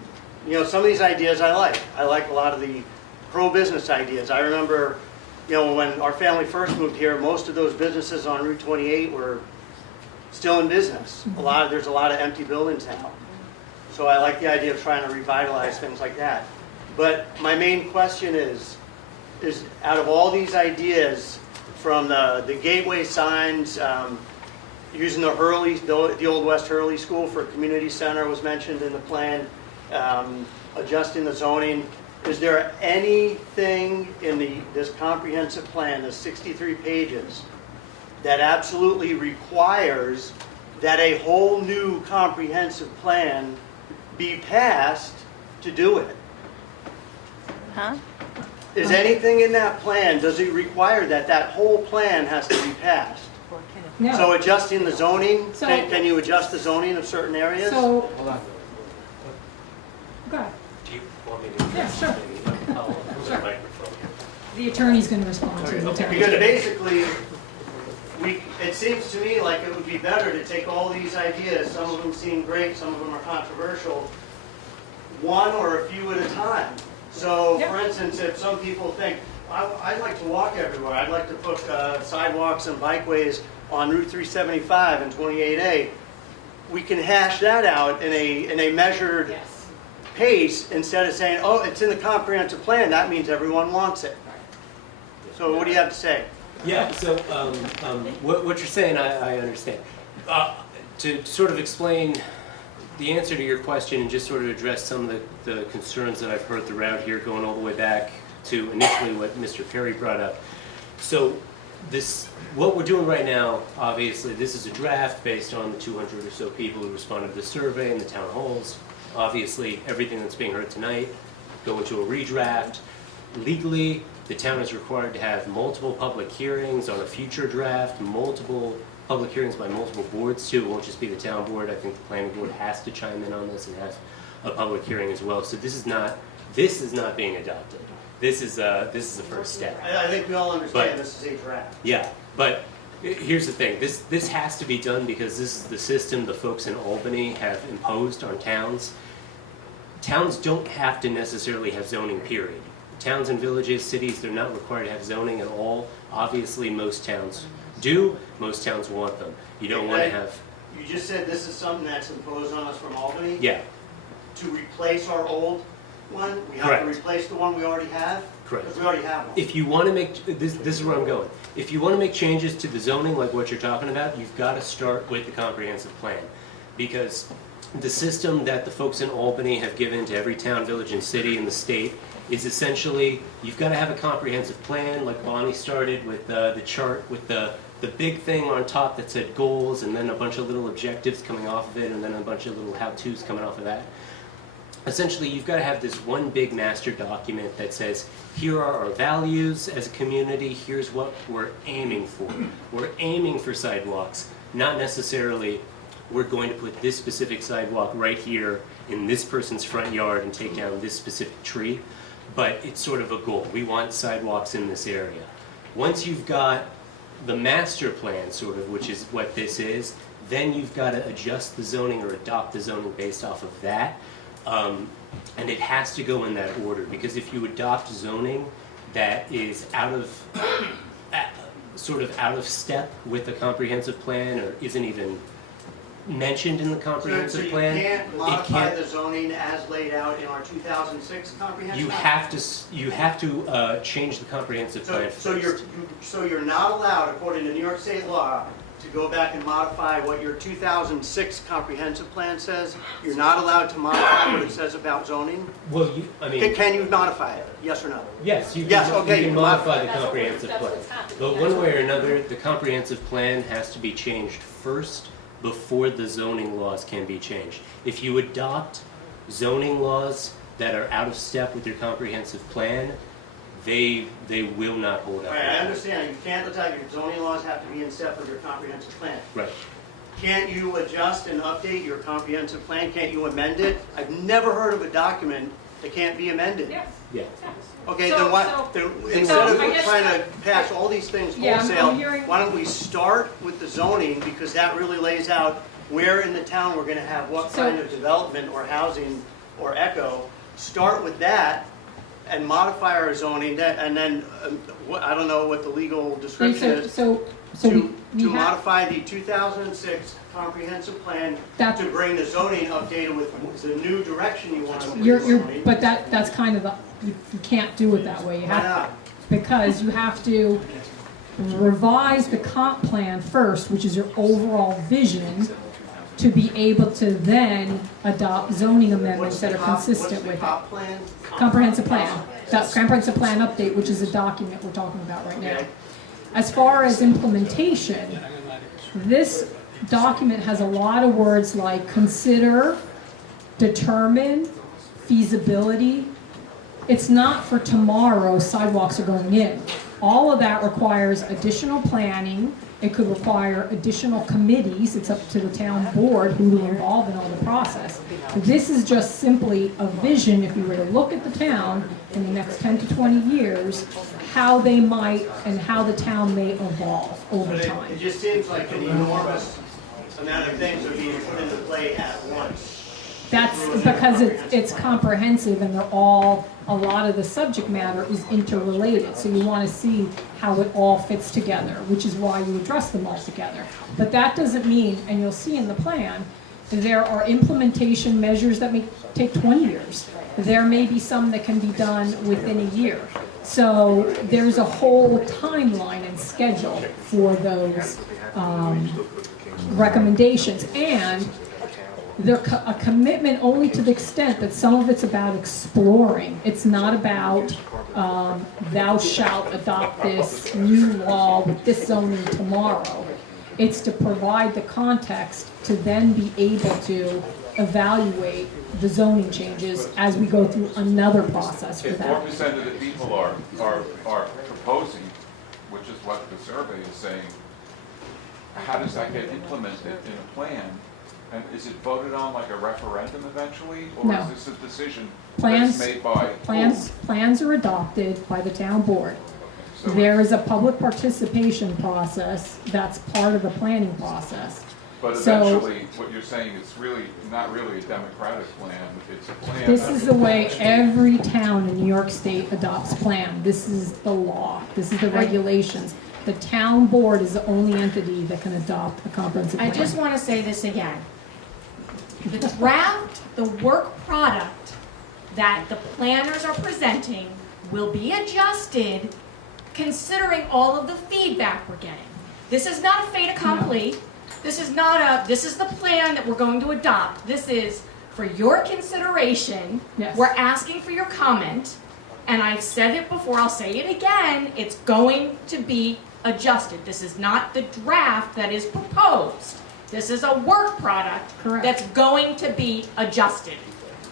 some of these ideas I like. I like a lot of the pro-business ideas. I remember, when our family first moved here, most of those businesses on Route 28 were still in business. There's a lot of empty buildings now. So I like the idea of trying to revitalize things like that. But my main question is out of all these ideas, from the gateway signs, using the Hurley, the old West Hurley School for a community center was mentioned in the plan, adjusting the zoning. Is there anything in this comprehensive plan, the 63 pages, that absolutely requires that a whole new comprehensive plan be passed to do it? Huh? Is anything in that plan, does it require that whole plan has to be passed? No. So adjusting the zoning, can you adjust the zoning of certain areas? So, go ahead. Do you want me to? Yeah, sure. I'll use the microphone. The attorney's going to respond to you. Because basically, it seems to me like it would be better to take all these ideas, some of them seem great, some of them are controversial, one or a few at a time. So, for instance, if some people think, I'd like to walk everywhere, I'd like to put sidewalks and bikeways on Route 375 and 28A, we can hash that out in a measured pace instead of saying, oh, it's in the comprehensive plan, that means everyone wants it. So what do you have to say? Yeah, so what you're saying, I understand. To sort of explain the answer to your question and just sort of address some of the concerns that I've heard throughout here, going all the way back to initially what Mr. Perry brought up. So what we're doing right now, obviously, this is a draft based on the 200 or so people who responded to the survey and the town halls. Obviously, everything that's being heard tonight go into a redraft. Legally, the town is required to have multiple public hearings on a future draft, multiple public hearings by multiple boards too. It won't just be the town board. I think the planning board has to chime in on this and have a public hearing as well. So this is not being adopted. This is a first step. I think we all understand this is a draft. Yeah, but here's the thing. This has to be done because this is the system the folks in Albany have imposed on towns. Towns don't have to necessarily have zoning, period. Towns and villages, cities, they're not required to have zoning at all. Obviously, most towns do. Most towns want them. You don't want to have... You just said this is something that's imposed on us from Albany? Yeah. to replace our old one? We have Correct. to replace the one we already have? Correct. Because we already have one. If you want to make, this is where I'm going. If you want to make changes to the zoning, like what you're talking about, you've got to start with the comprehensive plan. Because the system that the folks in Albany have given to every town, village, and city in the state is essentially, you've got to have a comprehensive plan, like Bonnie started with the chart with the big thing on top that said goals, and then a bunch of little objectives coming off of it, and then a bunch of little how-tos coming off of that. Essentially, you've got to have this one big master document that says, here are our values as a community, here's what we're aiming for. We're aiming for sidewalks, not necessarily we're going to put this specific sidewalk right here in this person's front yard and take down this specific tree, but it's sort of a goal. We want sidewalks in this area. Once you've got the master plan, sort of, which is what this is, then you've got to adjust the zoning or adopt the zoning based off of that. And it has to go in that order, because if you adopt zoning that is sort of out of step with the comprehensive plan, or isn't even mentioned in the comprehensive plan, So you can't modify the zoning as laid out in our 2006 comprehensive plan? you have to change the comprehensive plan first. So you're not allowed, according to New York State law, to go back and modify what your 2006 comprehensive plan says? You're not allowed to modify what it says about zoning? Well, Can you modify it, yes or no? Yes, you Yes, can, okay, you you can can modify the modify it. comprehensive plan. But one way or another, the comprehensive plan has to be changed first before the zoning laws can be changed. If you adopt zoning laws that are out of step with your comprehensive plan, they will not hold up. Right, I understand, you can't adopt, your zoning laws have to be in step with your comprehensive plan. Right. Can't you adjust and update your comprehensive plan? Can't you amend it? I've never heard of a document that can't be amended. Yes. Yeah. Okay, So- then what, so- instead of I guess- trying to pass all these things Yeah, I'm wholesale, hearing- why don't we start with the zoning, because that really lays out where in the town we're gonna have what So- kind of development or housing or echo. Start with that and modify our zoning, and then, I don't know what the legal description is. So To we have, modify the 2006 comprehensive plan That's- to bring the zoning updated with the new direction you want to bring you're, the you're, zoning. but that's kind of you can't do it that way. You Why have, not? because you have to revise the comp plan first, which is your overall vision, to be able to then adopt zoning amendments that are consistent with it. What's the comp plan? Comprehensive plan, that comprehensive plan update, which is a document we're talking about right now. Okay. As far as implementation, this document has a lot of words like consider, determine, feasibility. It's not for tomorrow sidewalks are going in. All of that requires additional planning. It could require additional committees. It's up to the town board who will involve in all the process. This is just simply a vision, if you were to look at the town in the next 10 to 20 years, how they might and how the town may evolve over But time. it just seems like an enormous amount of things are being put into play at once. That's because it's comprehensive and they're all, a lot of the subject matter is interrelated. So you want to see how it all fits together, which is why you address them all together. But that doesn't mean, and you'll see in the plan, there are implementation measures that may take 20 years. There may be some that can be done within a year. So there's a whole timeline and schedule for those recommendations. And they're a commitment only to the extent that some of it's about exploring. It's not about thou shalt adopt this new law with this zoning tomorrow. It's to provide the context to then be able to evaluate the zoning changes as we go through another process for If that. 4% of the people are proposing, which is what the survey is saying, how does that get implemented in a plan? And is it voted on like a referendum eventually? Or No. is this a decision Plans, that's made by? plans are adopted by the town board. So There is a public participation process that's part of the planning process. But So- eventually, what you're saying is really, not really a democratic plan, it's a plan. This is the way every town in New York State adopts plan. This is the law. This is the regulations. The town board is the only entity that can adopt a comprehensive I plan. just want to say this again. The draft, the work product that the planners are presenting will be adjusted considering all of the feedback we're getting. This is not a fait accompli. This is the plan that we're going to adopt. This is for your consideration. Yes. We're asking for your comment, and I've said it before, I'll say it again, it's going to be adjusted. This is not the draft that is proposed. This is a work product that's going to be adjusted.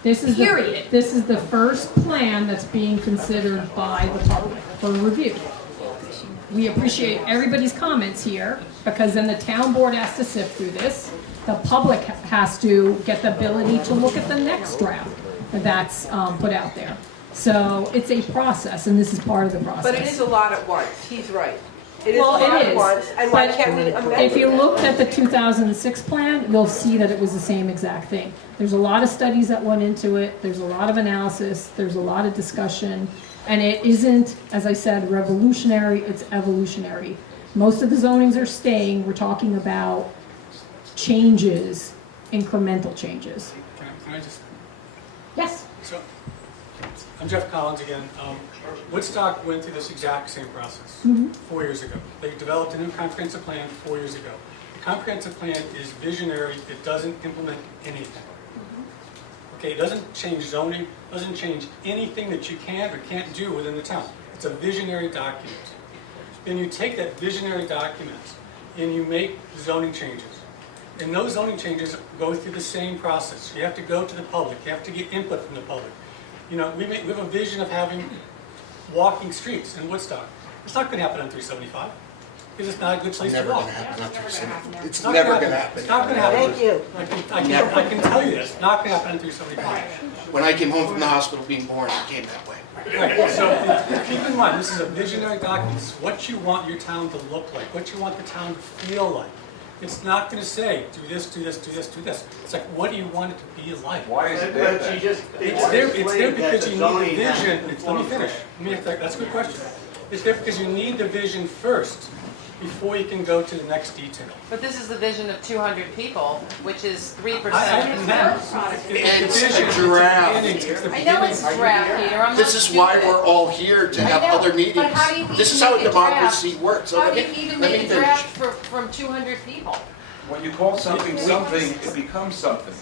This is Period. This is the first plan that's being considered by the public for review. We appreciate everybody's comments here, because then the town board has to sift through this. The public has to get the ability to look at the next draft that's put out there. So it's a process, and this is part of the process. But it is a lot at once, he's right. It is a Well, lot it at is, once, and why but can't we amend if you it? looked at the 2006 plan, you'll see that it was the same exact thing. There's a lot of studies that went into it, there's a lot of analysis, there's a lot of discussion, and it isn't, as I said, revolutionary, it's evolutionary. Most of the zonings are staying, we're talking about changes, incremental changes. Can I just, Yes? so, I'm Jeff Collins again. Woodstock went through this exact same process 4 years ago. They developed a new comprehensive plan 4 years ago. The comprehensive plan is visionary, it doesn't implement anything. Okay, it doesn't change zoning, doesn't change anything that you can or can't do within the town. It's a visionary document. Then you take that visionary document and you make zoning changes. And those zoning changes go through the same process. You have to go to the public, you have to get input from the public. You know, we have a vision of having walking streets in Woodstock. It's not gonna happen on 375, because it's not a good place to Never walk. gonna happen on 375. It's not never gonna gonna happen. It's not gonna happen. Thank you. I can tell you this, it's not gonna happen on 375. When I came home from the hospital being born, it came that way. Right, so keep in mind, this is a visionary document. This is what you want your town to look like, what you want the town to feel like. It's not gonna say, do this, do this, do this, do this. It's like, what do you want it to be like? Why is it there But then? she just It's there explained that because the you need zoning the has to vision. Let me conform to finish. That's a good question. It's there because you need the vision first before you can go to the next detail. But this is the vision of 200 people, which is 3% I of the town. It's a draft. I know it's draft, Peter, I'm not This is why stupid. we're all here to have I know, other meetings. but how do you This is even how make a democracy draft? works. So How let do me- you even let me make a finish. draft from 200 people? When you call something something, it becomes something.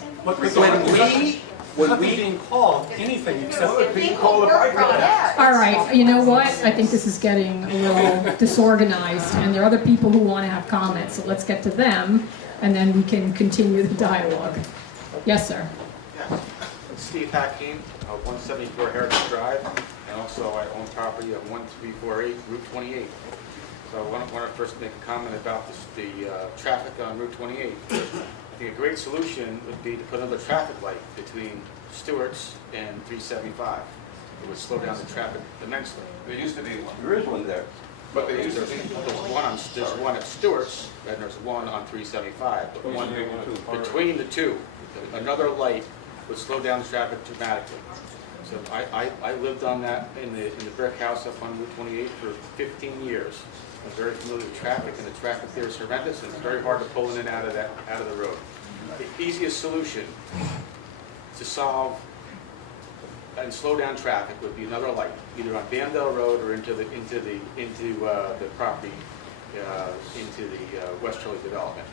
When we being called anything except Being called a bike ride. All right, you know what? I think this is getting a little disorganized, and there are other people who want to have comments, so let's get to them, and then we can continue the dialogue. Yes, sir. Steve Hakeem, 174 Heritage Drive, and also I own property at 1348 Route 28. So I want to first make a comment about the traffic on Route 28. I think a great solution would be to put another traffic light between Stewart's and 375. It would slow down the traffic immensely. There used to be one. There is one there. But there's one at Stewart's, and there's one on 375. But one between the two, another light would slow down the traffic dramatically. So I lived on that in the brick house up on Route 28 for 15 years. I'm very familiar with traffic, and the traffic there is horrendous, and it's very hard to pull in and out of the road. The easiest solution to solve and slow down traffic would be another light, either on Bandell Road or into the property, into the West Hurley development,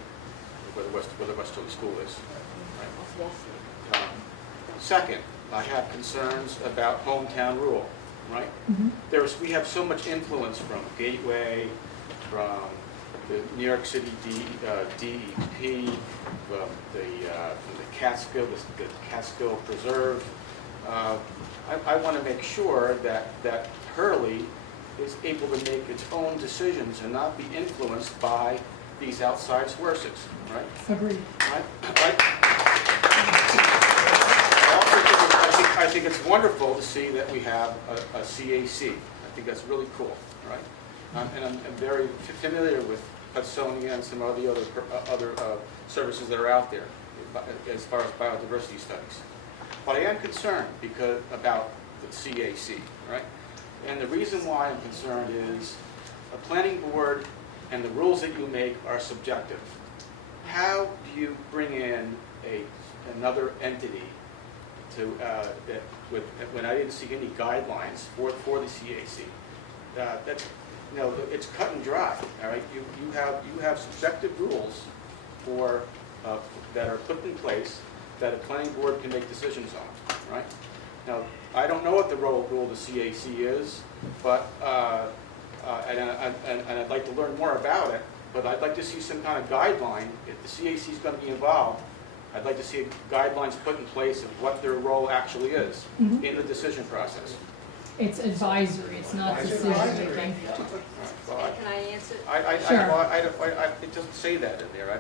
where the West Hurley School is. Right? Second, I have concerns about hometown rule. Right? We have so much influence from Gateway, from the New York City DEP, from the Catskill Preserve. I want to make sure that Hurley is able to make its own decisions and not be influenced by these outside sources. Right? Agreed. I think it's wonderful to see that we have a CAC. I think that's really cool, right? And I'm very familiar with Hudsonia and some of the other services that are out there as far as biodiversity studies. But I am concerned about the CAC, right? And the reason why I'm concerned is a planning board and the rules that you make are subjective. How do you bring in a another entity to, when I didn't see any guidelines for the CAC. That's, you know, it's cut and dry, all right? You have subjective rules for, that are put in place that a planning board can make decisions on, right? Now, I don't know what the role of the CAC is, but, and I'd like to learn more about it, but I'd like to see some kind of guideline. If the CAC is going to be involved, I'd like to see guidelines put in place of what their role actually is in the decision process. It's advisory, it's not decision making. Well, Can I answer? Sure. It doesn't say that in there.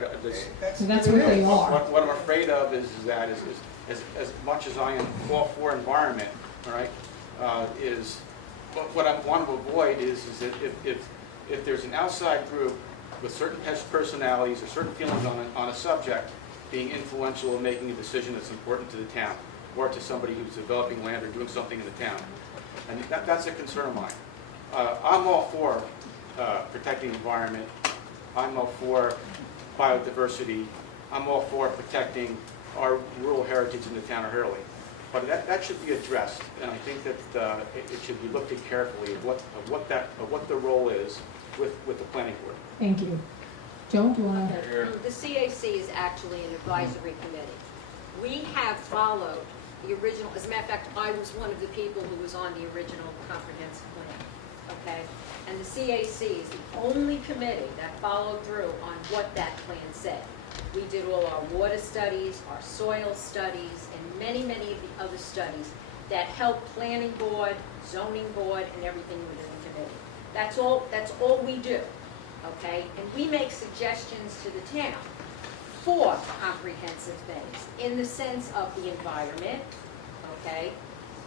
So that's what they are. What I'm afraid of is that as much as I am all for environment, all right, is what I want to avoid is that if there's an outside group with certain personalities or certain feelings on a subject being influential in making a decision that's important to the town or to somebody who's developing land or doing something in the town. And that's a concern of mine. I'm all for protecting the environment. I'm all for biodiversity. I'm all for protecting our rural heritage in the town of Hurley. But that should be addressed, and I think that it should be looked at carefully of what the role is with the planning board. Thank you. Joan, do you want to? The CAC is actually an advisory committee. We have followed the original, as a matter of fact, I was one of the people who was on the original comprehensive plan, okay? And the CAC is the only committee that followed through on what that plan said. We did all our water studies, our soil studies, and many, many of the other studies that help planning board, zoning board, and everything within the committee. That's all we do, okay? And we make suggestions to the town for comprehensive things in the sense of the environment, okay?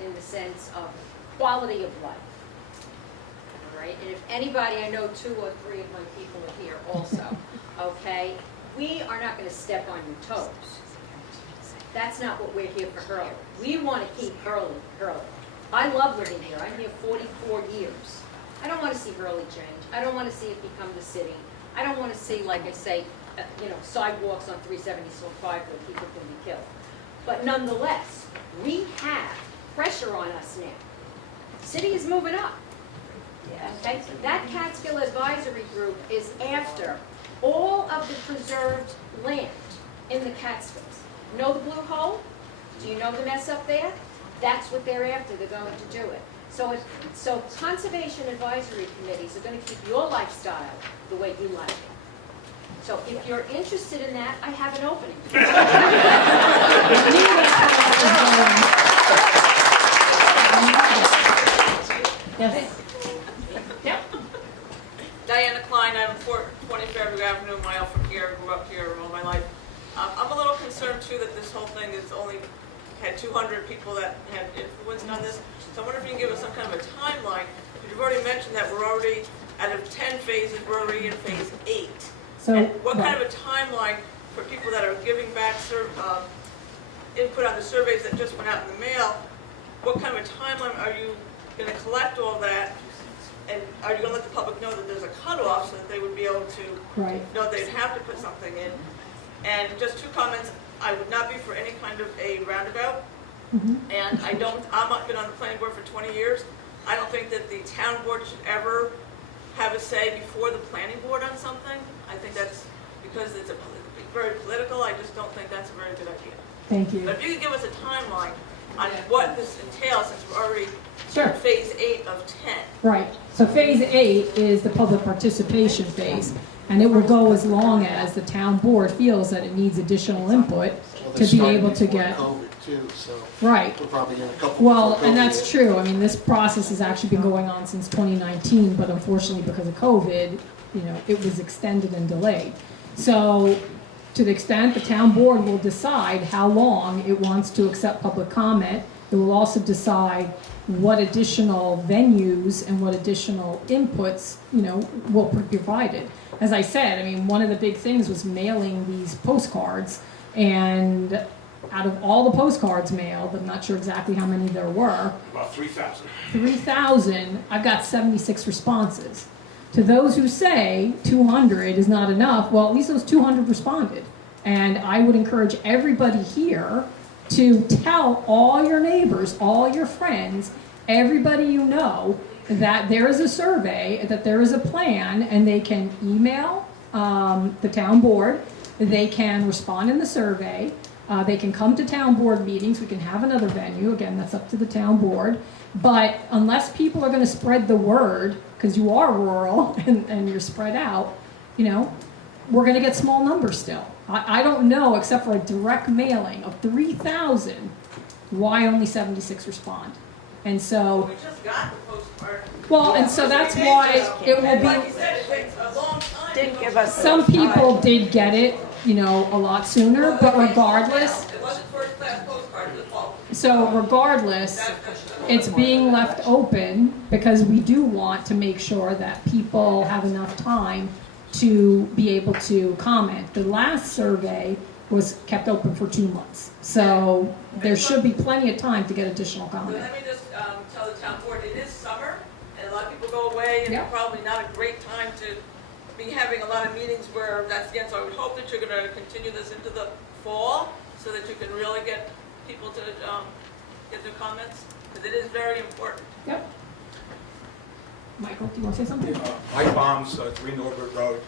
In the sense of quality of life, all right? And if anybody, I know 2 or 3 of my people are here also, okay? We are not going to step on your toes. That's not what we're here for Hurley. We want to keep Hurley. I love living here. I'm here 44 years. I don't want to see Hurley change. I don't want to see it become the city. I don't want to see, like I say, sidewalks on 375 where people can be killed. But nonetheless, we have pressure on us now. City is moving up. Okay? That Catskill Advisory Group is after all of the preserved land in the Catskills. Know the blue hole? Do you know the mess up there? That's what they're after. They're going to do it. So conservation advisory committees are going to keep your lifestyle the way you like it. So if you're interested in that, I have an opening. Yes. Yep. Diana Klein, I'm 25th Avenue, a mile from here, grew up here all my life. I'm a little concerned too that this whole thing has only had 200 people that had influence on this. So I wonder if you can give us some kind of a timeline. You've already mentioned that we're already, out of 10 phases, we're already in phase 8. So, and what kind of a timeline for people that are giving back input on the surveys that just went out in the mail? What kind of a timeline are you going to collect all that? And are you going to let the public know that there's a cutoff so that they would be able to know they'd have to put something in? And just 2 comments. I would not be for any kind of a roundabout. And I'm not been on the planning board for 20 years. I don't think that the town board should ever have a say before the planning board on something. I think that's because it's very political. I just don't think that's a very good idea. Thank you. But if you could give us a timeline on what this entails, since we're already Sure. in phase 8 of 10. Right. So phase 8 is the public participation phase, and it will go as long as the town board feels that it needs additional input to be able to get. COVID too, so. Right. We're probably in a couple. Well, and that's true. I mean, this process has actually been going on since 2019, but unfortunately because of COVID, it was extended and delayed. So to the extent the town board will decide how long it wants to accept public comment, it will also decide what additional venues and what additional inputs, will be provided. As I said, I mean, one of the big things was mailing these postcards, and out of all the postcards mailed, I'm not sure exactly how many there were. About 3,000. 3,000, I've got 76 responses. To those who say 200 is not enough, well, at least those 200 responded. And I would encourage everybody here to tell all your neighbors, all your friends, everybody you know, that there is a survey, that there is a plan, and they can email the town board, they can respond in the survey, they can come to town board meetings, we can have another venue, again, that's up to the town board. But unless people are gonna spread the word, because you are rural and you're spread out, you know, we're gonna get small numbers still. I don't know, except for a direct mailing of 3,000, why only 76 respond. And so, We just got the postcard. well, and so that's why it will And like be, you said, it takes a long time. Didn't give us some people did get it, you know, a lot sooner, but regardless, It wasn't first class postcard, it was all. so regardless, it's being left open because we do want to make sure that people have enough time to be able to comment. The last survey was kept open for 2 months, so there should be plenty of time to get additional So comment. let me just tell the town board, it is summer, and a lot of people go away, and Yeah. probably not a great time to be having a lot of meetings where that's again, so I would hope that you're gonna continue this into the fall, so that you can really get people to get their comments, because it is very important. Yep. Michael, do you want to say something? Mike Bombs, 3 Norbert Road.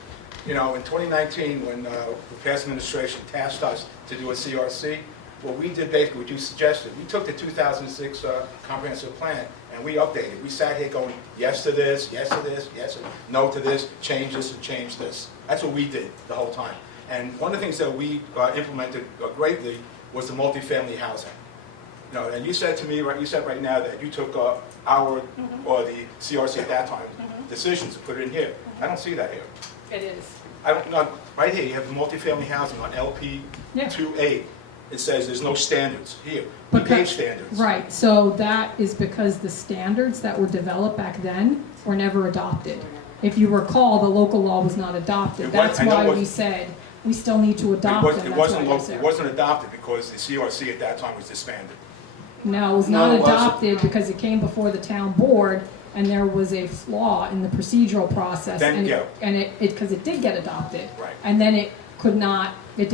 You know, in 2019, when the past administration tasked us to do a CRC, what we did basically, what you suggested, we took the 2006 comprehensive plan and we updated. We sat here going, yes to this, yes to this, yes, no to this, change this and change this. That's what we did the whole time. And one of the things that we implemented greatly was the multifamily housing. You know, and you said to me, you said right now that you took our, or the CRC at that time, decisions to put it in here. I don't see that here. It is. I don't know, right here, you have the multifamily housing on LP 2A. It says there's no standards here. We gave standards. Right, so that is because the standards that were developed back then were never adopted. If you recall, the local law was not adopted. That's why we said we still need to adopt them. It wasn't adopted because the CRC at that time was disbanded. No, it was not adopted because it came before the town board and there was a flaw in the procedural process. Then, Because it did get adopted. Right. And then it did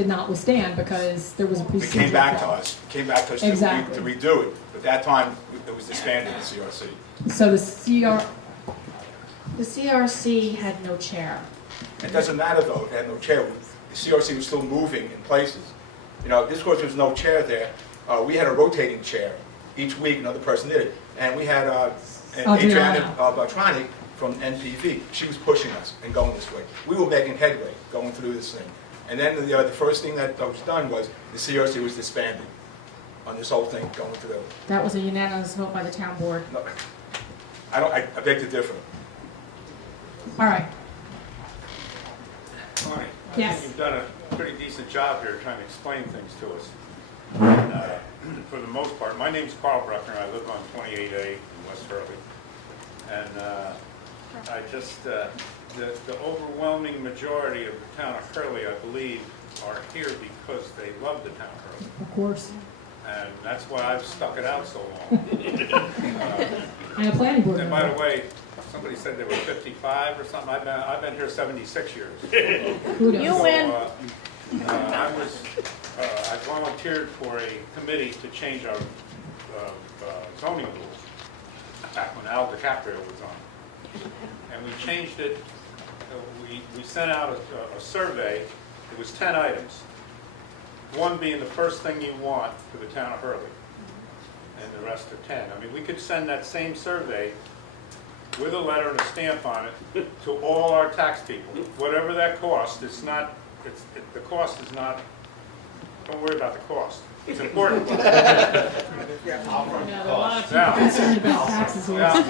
not withstand because there was a procedural flaw. It came back to us Exactly. to redo it. But that time, it was disbanded, the CRC. So The CRC had no chair. It doesn't matter though, it had no chair. The CRC was still moving in places. You know, this course, there was no chair there. We had a rotating chair. Each week, another person did it. And we had Adriana Bartrani from NPV. She was pushing us and going this way. We were making headway going through this thing. And then the first thing that was done was the CRC was disbanded on this whole thing going through. That was a unanimous vote by the town board. No, I beg to differ. All right. Bonnie, I Yes. think you've done a pretty decent job here trying to explain things to us. And, for the most part, my name's Carl Bruckner, I live on 28A in West Hurley. And I just, the overwhelming majority of the town of Hurley, I believe, are here because they love the town of Hurley. Of course. And that's why I've stuck it out so long. And a planning board And by member. the way, somebody said they were 55 or something. I've been here 76 years. Kudos. You win. I volunteered for a committee to change our zoning rules back when Al DiCaprio was on. And we changed it, we sent out a survey. It was 10 items. One being the first thing you want for the town of Hurley, and the rest are 10. I mean, we could send that same survey with a letter and a stamp on it to all our tax people. Whatever that cost, the cost is not, don't worry about the cost. It's important. Yeah, there are a lot of people concerned about taxes here. Now,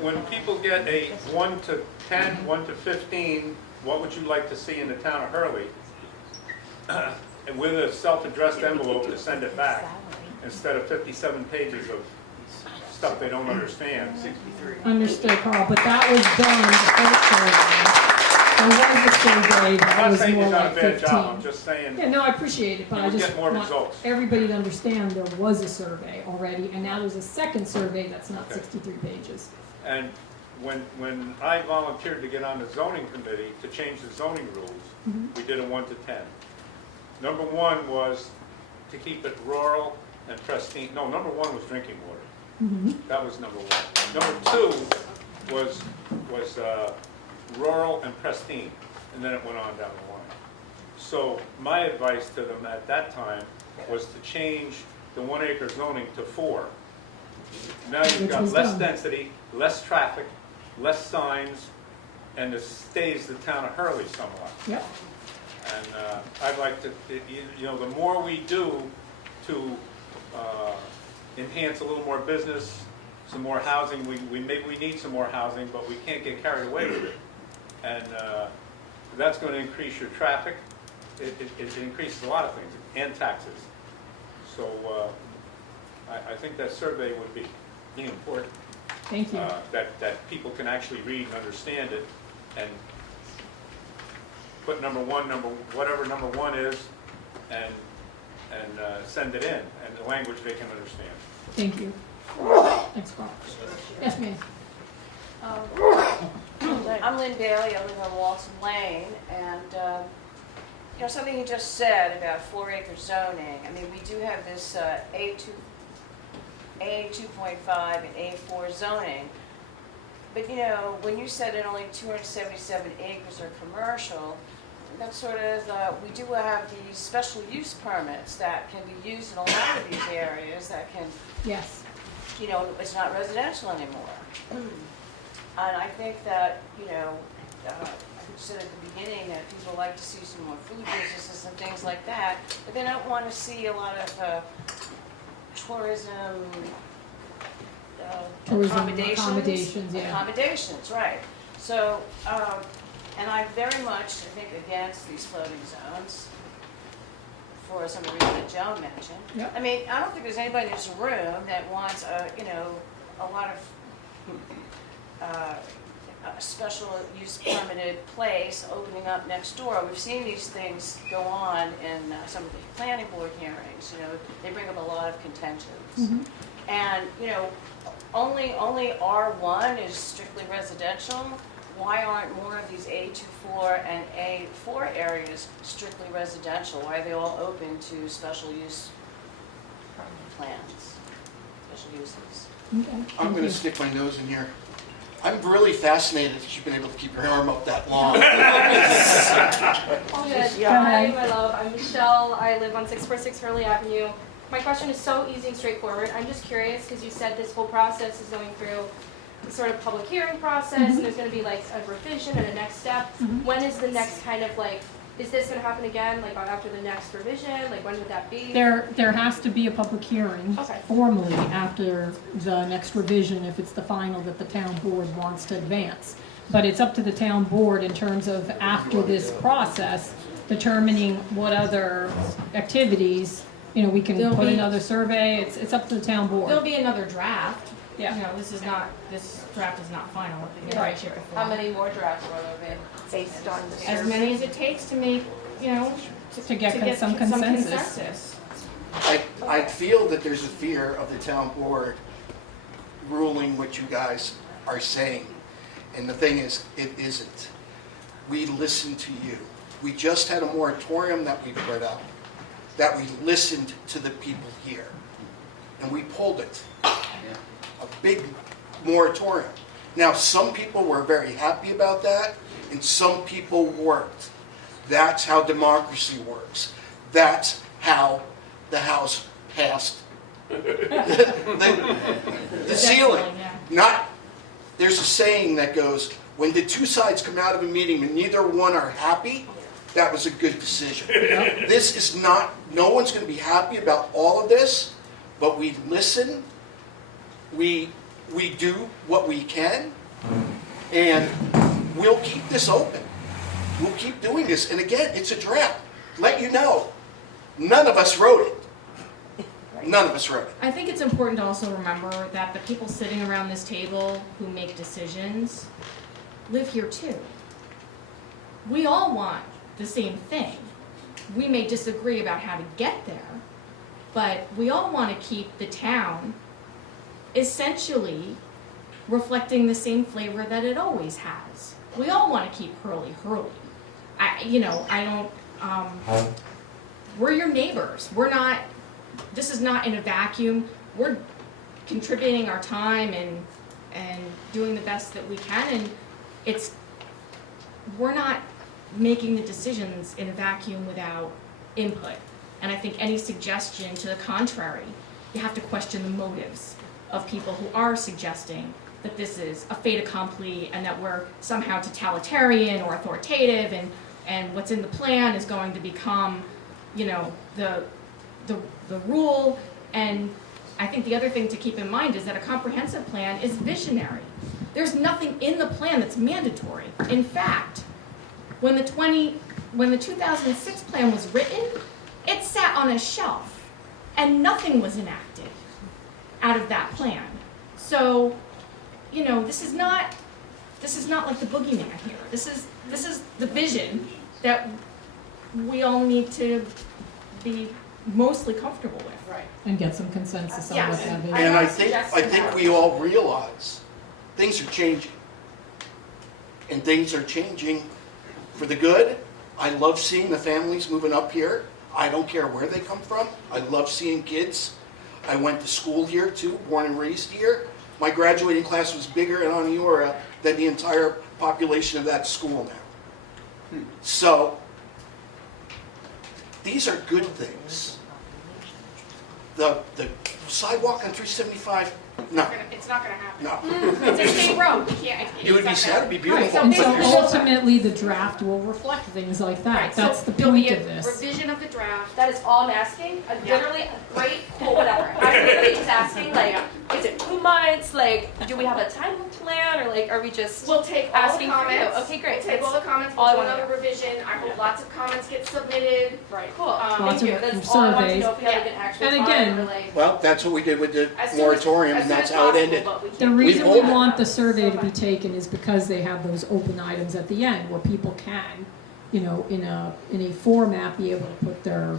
when people get a 1 to 10, 1 to 15, what would you like to see in the town of Hurley? And with a self-addressed envelope to send it back, instead of 57 pages of stuff they don't understand. Understood, Carl, but that was done the first survey. There was a survey that I'm not was saying more you've done like a bad 15. job, I'm just saying. Yeah, no, I appreciate it, but You I would just get more want results. everybody to understand there was a survey already, and now there's a second survey that's not Okay. 63 pages. And when I volunteered to get on the zoning committee to change the zoning rules, we did a 1 to 10. Number one was to keep it rural and pristine. No, number one was drinking water. That was number one. Number two was rural and pristine, and then it went on down the line. So my advice to them at that time was to change the 1 acre zoning to 4. Now you've Which got was less done. density, less traffic, less signs, and it stays the town of Hurley somewhat. Yep. And I'd like to, you know, the more we do to enhance a little more business, some more housing, maybe we need some more housing, but we can't get carried away with it. And that's going to increase your traffic. It increases a lot of things, and taxes. So I think that survey would be important. Thank you. That people can actually read and understand it, and put whatever number one is, and send it in, and the language they can understand. Thank you. Thanks, Carl. Yes, ma'am. I'm Lynn Bailey, I live on Walton Lane, and, you know, something you just said about 4 acre zoning, I mean, we do have this A2.5 and A4 zoning, but, you know, when you said that only 277 acres are commercial, that's sort of, we do have these special use permits that can be used in a lot of these areas that can, Yes. you know, it's not residential anymore. And I think that, you know, I said at the beginning that people like to see some more food businesses and things like that, but they don't want to see a lot of tourism accommodations, yeah. Accommodations, right. So, and I'm very much, I think, against these floating zones for some of the reasons that Joan mentioned. Yep. I mean, I don't think there's anybody in this room that wants you know, a lot of a special use permitted place opening up next door. We've seen these things go on in some of the planning board hearings. You know, they bring up a lot of contentions. And, you know, only R1 is strictly residential. Why aren't more of these A24 and A4 areas strictly residential? Why are they all open to special use plans, special uses? Okay. I'm going to stick my nose in here. I'm really fascinated that you've been able to keep your arm up that long. All good. Yeah. Hi, my love. I'm Michelle. I live on 646 Hurley Avenue. My question is so easy and straightforward. I'm just curious because you said this whole process is going through the sort of public hearing process, and there's going to be like a revision and a next step. When is the next kind of like, is this going to happen again, like after the next revision? Like when would that be? There has to be a public hearing Okay. formally after the next revision if it's the final that the town board wants to advance. But it's up to the town board in terms of after this process, determining what other activities, you know, we can There'll put be- another survey. It's up to the town board. There'll be another draft. Yeah. You know, this draft is not final in Right. any shape or How form. many more drafts will there be? Based on as many as it takes to make, you know, To get some consensus. consensus. I feel that there's a fear of the town board ruling what you guys are saying. And the thing is, it isn't. We listen to you. We just had a moratorium that we put up, that we listened to the people here. And we pulled it. A big moratorium. Now, some people were very happy about that, and some people weren't. That's how democracy works. That's how the House passed the ceiling. There's a saying that goes, when the two sides come out of a meeting and neither one are happy, that was a good decision. This is not, no one's going to be happy about all of this, but we listen, we do what we can, and we'll keep this open. We'll keep doing this. And again, it's a draft. Let you know, none of us wrote it. None of us wrote it. I think it's important to also remember that the people sitting around this table who make decisions live here too. We all want the same thing. We may disagree about how to get there, but we all want to keep the town essentially reflecting the same flavor that it always has. We all want to keep Hurley Hurley. we're your neighbors. We're not, this is not in a vacuum. We're contributing our time and doing the best that we can, and we're not making the decisions in a vacuum without input. And I think any suggestion to the contrary, you have to question the motives of people who are suggesting that this is a fait accompli and that we're somehow totalitarian or authoritative, and what's in the plan is going to become, you know, the rule. And I think the other thing to keep in mind is that a comprehensive plan is visionary. There's nothing in the plan that's mandatory. In fact, when the 2006 plan was written, it sat on a shelf and nothing was enacted out of that plan. So, you know, this is not like the boogeyman here. This is the vision that we all need to be mostly comfortable with. Right. And get some consensus on what Yes. that is. And I think we all realize things are changing. And things are changing for the good. I love seeing the families moving up here. I don't care where they come from. I love seeing kids. I went to school here too, born and raised here. My graduating class was bigger in Oniora than the entire population of that school now. So, these are good things. The sidewalk on 375, no. It's not gonna happen. No. It's a state road, we can't. It would be sad, it'd be Right, beautiful. and but so there's- ultimately, the draft will reflect things like that. Right, so That's the there'll be point a of this. revision of the draft. That is all I'm asking. Literally, right, cool, whatever. I'm literally just asking, like, is it 2 months? Like, do we have a time plan, or like, are we just We'll take all the asking for you? comments. Okay, great. We'll take all the comments, all we'll I do wanna another revision. I hope lots of comments get submitted. Right, cool. Lots Thank you. of That's all I wanted to surveys. know if we had like an actual And time again- or like. Well, that's what we did with the As soon as- moratorium, as and soon that's as how it possible, ended. but we The can't- reason pulled we it. want the survey to be taken is because they have those open items at the end where people can, you know, in a format, be able to put their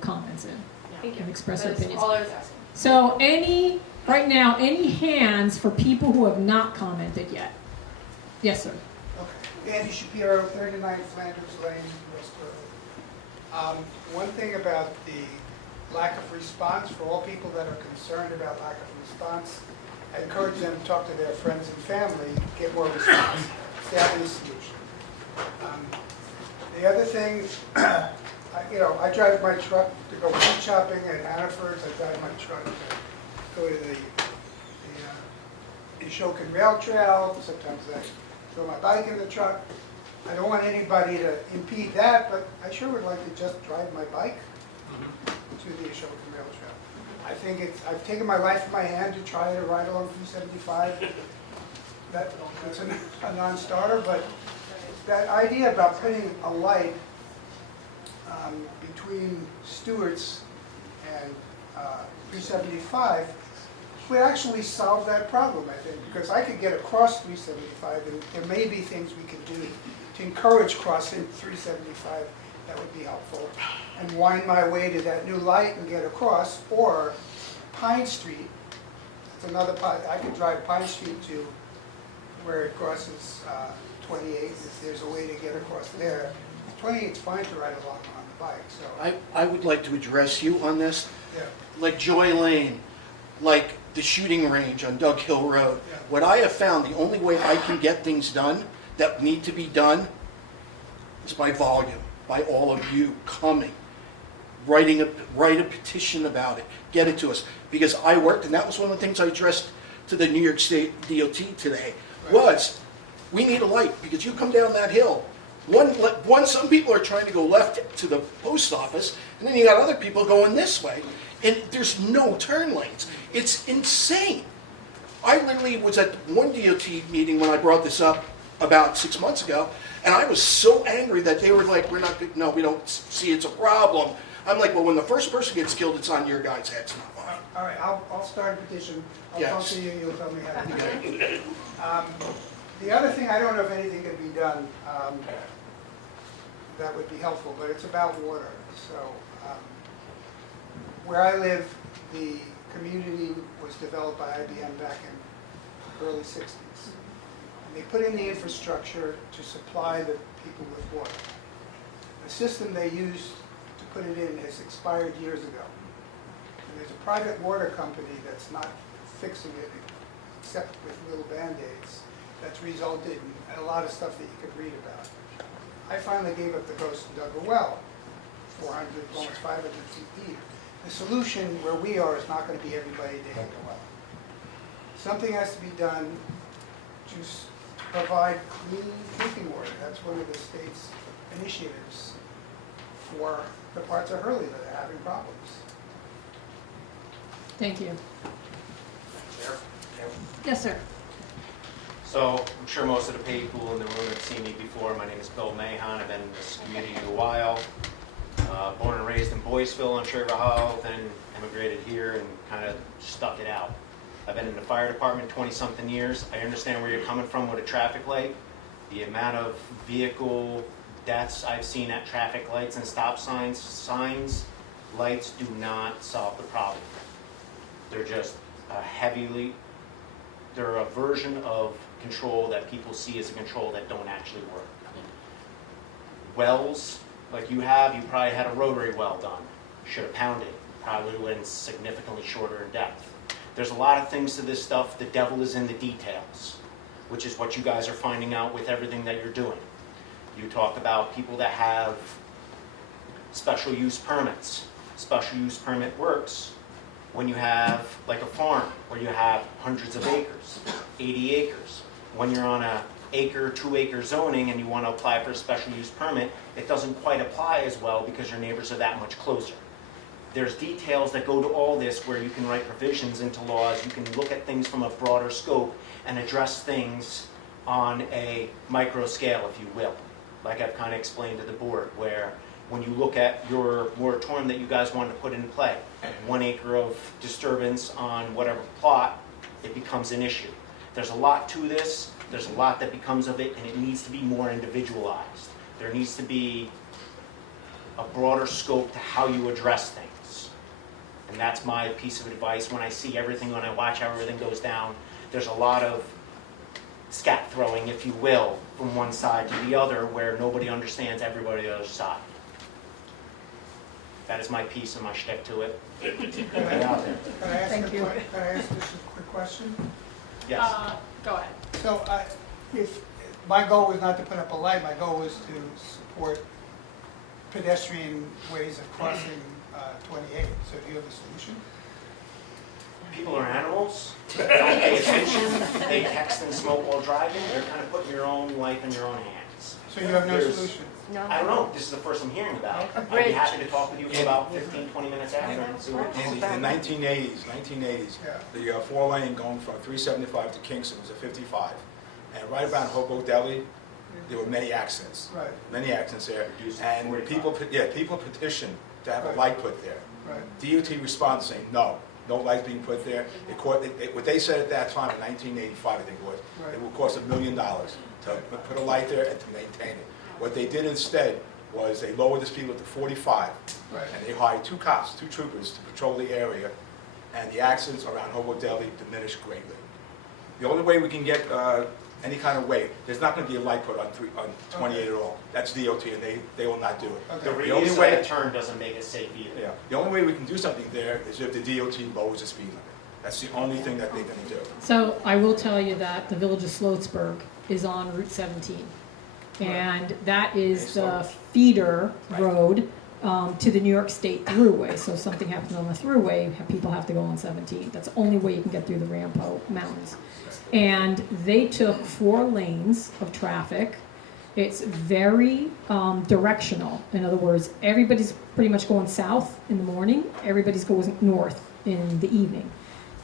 comments in Thank you. and express their That's opinions. all I was asking. So right now, any hands for people who have not commented yet? Yes, sir. Okay. Andy Shapiro, 39 Flanders Lane, West Berlin. One thing about the lack of response, for all people that are concerned about lack of response, I encourage them to talk to their friends and family, get more response. Stay out of the solution. The other thing, I drive my truck to go food shopping at Hannaford's. I drive my truck to go to the Ashokan Rail Trail. Sometimes I throw my bike in the truck. I don't want anybody to impede that, but I sure would like to just drive my bike to the Ashokan Rail Trail. I think I've taken my life in my hand to try to ride along 375. It's a non-starter, but that idea about putting a light between Stewart's and 375 would actually solve that problem, I think, because I could get across 375, and there may be things we could do to encourage crossing 375 that would be helpful, and wind my way to that new light and get across, or Pine Street. It's another, I could drive Pine Street to where it crosses 28, if there's a way to get across there. 28's fine to ride along on the bike, so. I would like to address you on this. Yeah. Like Joy Lane, like the shooting range on Dug Hill Road. Yeah. What I have found, the only way I can get things done that need to be done is by volume, by all of you coming, write a petition about it, get it to us. Because I worked, and that was one of the things I addressed to the New York State DOT today, was we need a light, because you come down that hill, some people are trying to go left to the post office, and then you got other people going this way, and there's no turn lanes. It's insane. I literally was at one DOT meeting when I brought this up about 6 months ago, and I was so angry that they were like, we don't see it's a problem. I'm like, well, when the first person gets killed, it's on your guys' heads, not mine. All right, I'll start a petition. I'll talk Yes. to you, you'll tell me how to do it. The other thing, I don't know if anything could be done that would be helpful, but it's about water. So where I live, the community was developed by IBM back in the early 60s. And they put in the infrastructure to supply the people with water. The system they used to put it in has expired years ago. And there's a private water company that's not fixing it except with little Band-Aids. That's resulted in a lot of stuff that you could read about. I finally gave up the ghost and dug a well, 400, almost 500 feet deep. The solution where we are is not going to be everybody digging a well. Something has to be done to provide clean drinking water. That's one of the state's initiatives for the parts of Hurley that are having problems. Thank you. Chair? Yes, sir. So I'm sure most of the people in the room have seen me before. My name is Bill Mahon. I've been in this community a while. Born and raised in Boyceville on Sugar Hollow, then immigrated here and kind of stuck it out. I've been in the fire department 20-something years. I understand where you're coming from with a traffic light. The amount of vehicle deaths I've seen at traffic lights and stop signs, lights do not solve the problem. They're just they're a version of control that people see as a control that don't actually work. Wells, like you probably had a rotary well done. Should have pounded. Probably would have been significantly shorter in depth. There's a lot of things to this stuff. The devil is in the details, which is what you guys are finding out with everything that you're doing. You talk about people that have special use permits. Special use permit works when you have like a farm where you have hundreds of acres, 80 acres. When you're on a acre, 2 acre zoning and you want to apply for a special use permit, it doesn't quite apply as well because your neighbors are that much closer. There's details that go to all this where you can write provisions into laws, you can look at things from a broader scope and address things on a micro scale, if you will. Like I've kind of explained to the board, where when you look at your moratorium that you guys wanted to put into play, 1 acre of disturbance on whatever plot, it becomes an issue. There's a lot to this, there's a lot that becomes of it, and it needs to be more individualized. There needs to be a broader scope to how you address things. And that's my piece of advice when I see everything, when I watch how everything goes down. There's a lot of scat throwing, if you will, from one side to the other where nobody understands everybody on the other side. That is my piece and my shtick to it. Can I ask just a quick question? Yes. Go ahead. So if my goal was not to put up a light, my goal was to support pedestrian ways of crossing 28. So do you have a solution? People are animals. They don't pay attention. They text and smoke while driving. You're kind of putting your own life in your own hands. So you have no solution? No. I don't know. This is the first I'm hearing about it. I'd be happy to talk with you for about 15, 20 minutes after. In the 1980s, the 4-lane going from 375 to Kingston was a 55. And right around Hobo Deli, there were many accidents. Right. Many accidents there. And people petitioned to have a light put there. Right. DOT responds saying, no lights being put there. What they said at that time in 1985, I think it was, it would cost $1 million to put a light there and to maintain it. What they did instead was they lowered the speed limit to 45, and they hired 2 cops, 2 troopers to patrol the area, and the accidents around Hobo Deli diminished greatly. The only way we can get any kind of way, there's not going to be a light put on 28 at all. That's DOT, and they will not do it. The reuse of that turn doesn't make it safe either. Yeah. The only way we can do something there is if the DOT lowers the speed limit. That's the only thing that they're going to do. So I will tell you that the village of Sloatsburg is on Route 17. And that is the feeder road to the New York State Thruway. So if something happens on the Thruway, people have to go on 17. That's the only way you can get through the Rampo Mountains. And they took 4 lanes of traffic. It's very directional. In other words, everybody's pretty much going south in the morning. Everybody's going north in the evening.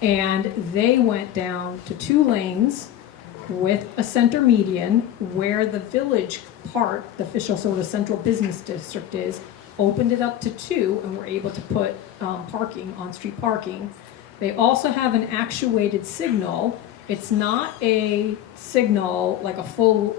And they went down to 2 lanes with a center median where the village part, the official sort of central business district is, opened it up to 2 and were able to put parking, on-street parking. They also have an actuated signal. It's not a signal like a full,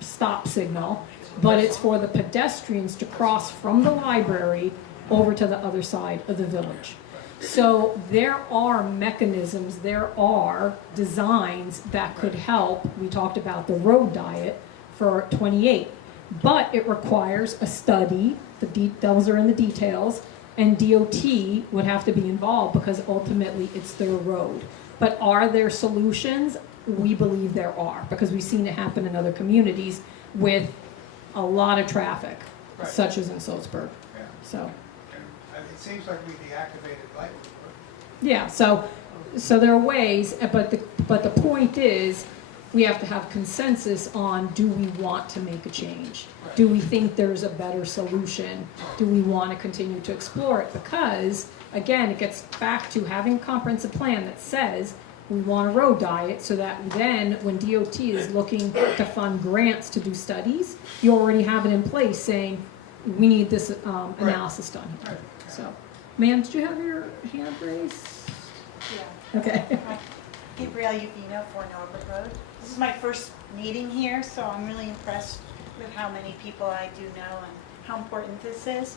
stop signal, but it's for the pedestrians to cross from the library over to the other side of the village. So there are mechanisms, there are designs that could help. We talked about the road diet for 28. But it requires a study, those are in the details, and DOT would have to be involved because ultimately it's their road. But are there solutions? We believe there are, because we've seen it happen in other communities with a lot of traffic, Right. such as in Salzburg. Yeah. So, And it seems like we deactivated lightly. yeah, so there are ways, but the point is, we have to have consensus on, do we want to make a change? Do we think there's a better solution? Do we want to continue to explore it? Because, again, it gets back to having a comprehensive plan that says we want a road diet, so that then, when DOT is looking to fund grants to do studies, you already have it in place saying, we need this analysis done here. So, ma'am, did you have your hand raised? Yeah. Okay. Gabrielle Uvino, 4 Norbert Road. This is my first meeting here, so I'm really impressed with how many people I do know and how important this is.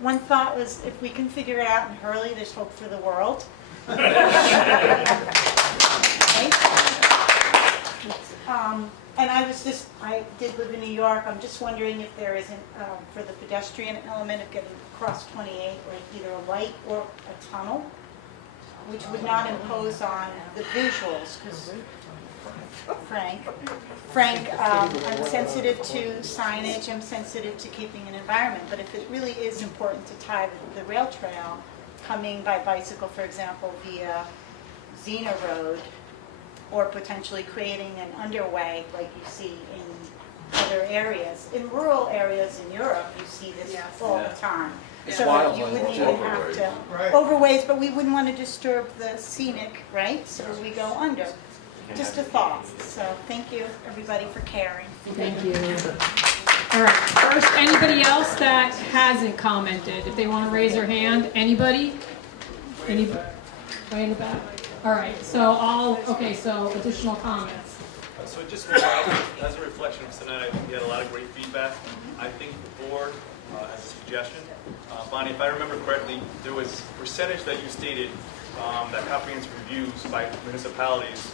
One thought was, if we can figure it out in Hurley, there's hope for the world. And I did live in New York. I'm just wondering if there isn't, for the pedestrian element of getting across 28, like either a light or a tunnel, which would not impose on the visuals, because Frank, I'm sensitive to signage, I'm sensitive to keeping an environment, but if it really is important to tie the rail trail coming by bicycle, for example, via Xena Road, or potentially creating an underway like you see in other areas. In rural areas in Europe, you see this all the time. So you wouldn't even have to, overways, but we wouldn't want to disturb the scenic, right? So we go under. Just a thought. So thank you, everybody, for caring. Thank you. All right, first, anybody else that hasn't commented, if they want to raise their hand, anybody? Anybody? Way in the back? All right, so so additional comments. So just as a reflection of tonight, I think we had a lot of great feedback. I think the board, as a suggestion, Bonnie, if I remember correctly, there was a percentage that you stated that comprehensive reviews by municipalities,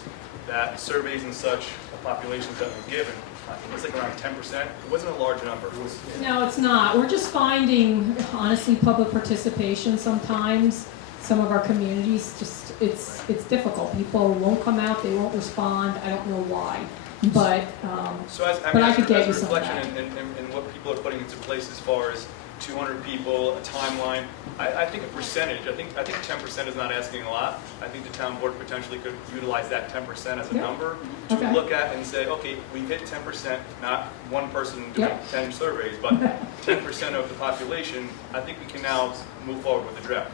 that surveys and such of populations that were given, I think it was like around 10%. It wasn't a large number. It was, No, it's not. We're just finding, honestly, public participation sometimes. Some of our communities, just it's difficult. People won't come out, they won't respond. I don't know why, but I could get you some of that. and what people are putting into place as far as 200 people, a timeline. I think a percentage. I think 10% is not asking a lot. I think the town board potentially could utilize that 10% as a number to look at and say, okay, we've hit 10%, not one person doing 10 surveys, but 10% of the population. I think we can now move forward with the draft.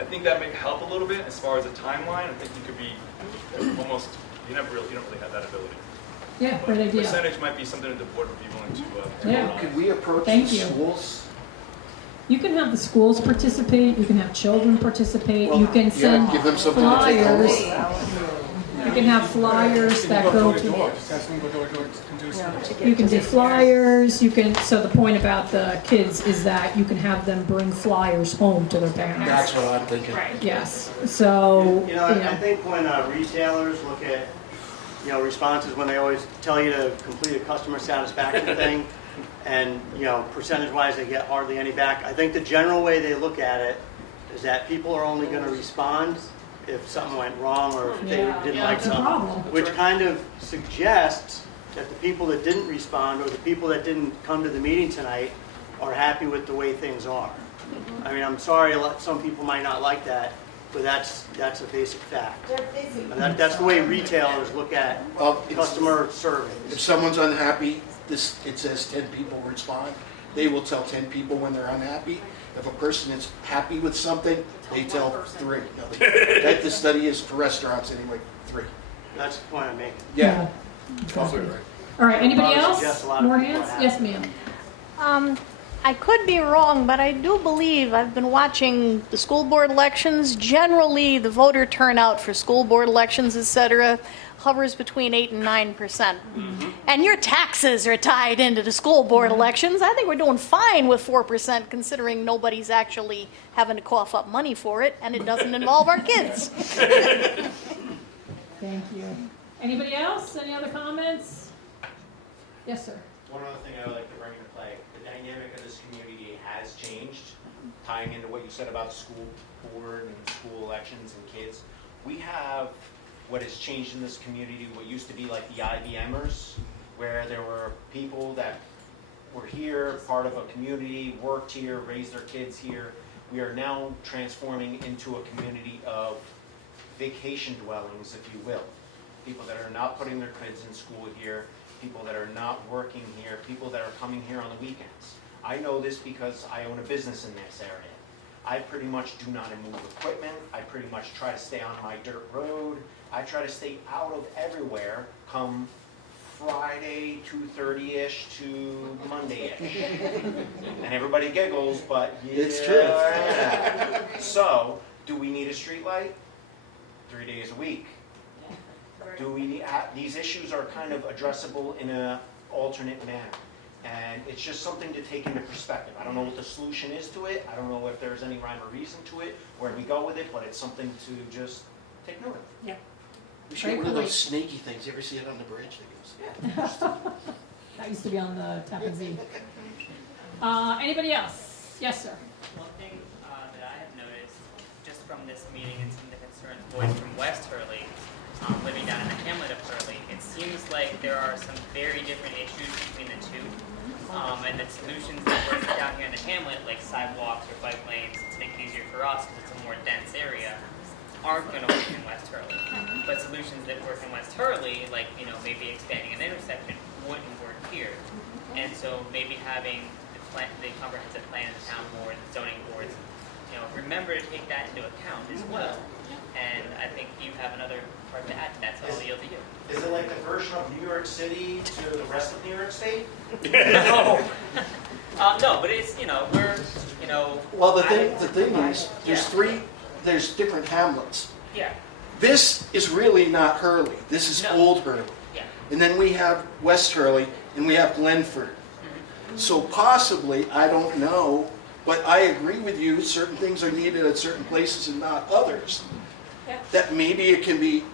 I think that may help a little bit as far as a timeline. I think you could be almost, you don't really have that ability. Yeah, great idea. Percentage might be something that the board would be willing to Yeah. Could we approach the schools? You can have the schools participate, you can have children participate, you can Yeah, send give them something to take flyers. home. You can have flyers that go to. Just ask them to go door to door to do something. You can do flyers, you can, so the point about the kids is that you can have them bring flyers home to their parents. That's what I'm thinking. Yes, so, I think when retailers look at, responses, when they always tell you to complete a customer satisfaction thing, and, percentage-wise, they get hardly any back. I think the general way they look at it is that people are only going to respond if something went wrong or if they didn't like something, which kind of suggests that the people that didn't respond or the people that didn't come to the meeting tonight are happy with the way things are. I mean, I'm sorry, some people might not like that, but that's a basic fact. That's the way retailers look at customer service. If someone's unhappy, it says 10 people respond. They will tell 10 people when they're unhappy. If a person is happy with something, they tell 3. That the study is for restaurants anyway, 3. That's the point I'm making. Yeah. Absolutely right. All right, anybody else? More hands? Yes, ma'am. I could be wrong, but I do believe, I've been watching the school board elections. Generally, the voter turnout for school board elections, et cetera, hovers between 8 and 9%. And your taxes are tied into the school board elections. I think we're doing fine with 4%, considering nobody's actually having to cough up money for it, and it doesn't involve our kids. Thank you. Anybody else? Any other comments? Yes, sir. One other thing I would like to bring into play, the dynamic of this community has changed, tying into what you said about school board and school elections and kids. We have what has changed in this community, what used to be like the IBMers, where there were people that were here, part of a community, worked here, raised their kids here. We are now transforming into a community of vacation dwellings, if you will. People that are not putting their kids in school here, people that are not working here, people that are coming here on the weekends. I know this because I own a business in this area. I pretty much do not move equipment. I pretty much try to stay on my dirt road. I try to stay out of everywhere come Friday, 2:30-ish to Monday-ish. And everybody giggles, but yeah. It's true. So, do we need a street light? 3 days a week. Do we need, these issues are kind of addressable in an alternate manner. And it's just something to take into perspective. I don't know what the solution is to it. I don't know if there's any rhyme or reason to it, where we go with it, but it's something to just take note of. Yeah. We should get one of those snaky things. You ever see it on the bridge? That used to be on the Tappan Zee. Anybody else? Yes, sir. One thing that I have noticed, just from this meeting and some of the concerns voiced from West Hurley, living down in the hamlet of Hurley, it seems like there are some very different issues between the two. And the solutions that work down here in the hamlet, like sidewalks or bike lanes, to make it easier for us because it's a more dense area, aren't going to work in West Hurley. But solutions that work in West Hurley, like maybe expanding an intersection, wouldn't work here. And so maybe having the comprehensive plan of the town board, the zoning boards, remember to take that into account as well. And I think you have another part to add to that, so I'll yield to you. Is it like the version of New York City to the rest of New York State? No. No, but it's, we're, Well, the thing is, there's different hamlets. Yeah. This is really not Hurley. This is Old Hurley. Yeah. And then we have West Hurley, and we have Glenford. So possibly, I don't know, but I agree with you, certain things are needed at certain places and not others. That maybe it can be,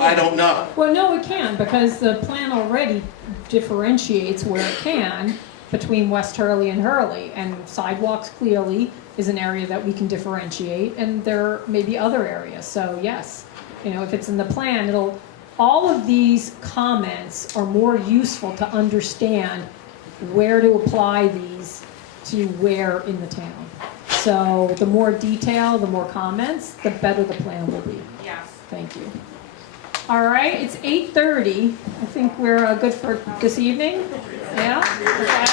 I don't know. Well, no, it can, because the plan already differentiates where it can between West Hurley and Hurley. And sidewalks clearly is an area that we can differentiate, and there may be other areas. So yes, if it's in the plan, all of these comments are more useful to understand where to apply these to where in the town. So the more detail, the more comments, the better the plan will be. Yes. Thank you. All right, it's 8:30. I think we're good for this evening. Yeah? Okay.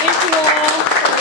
Thank you all.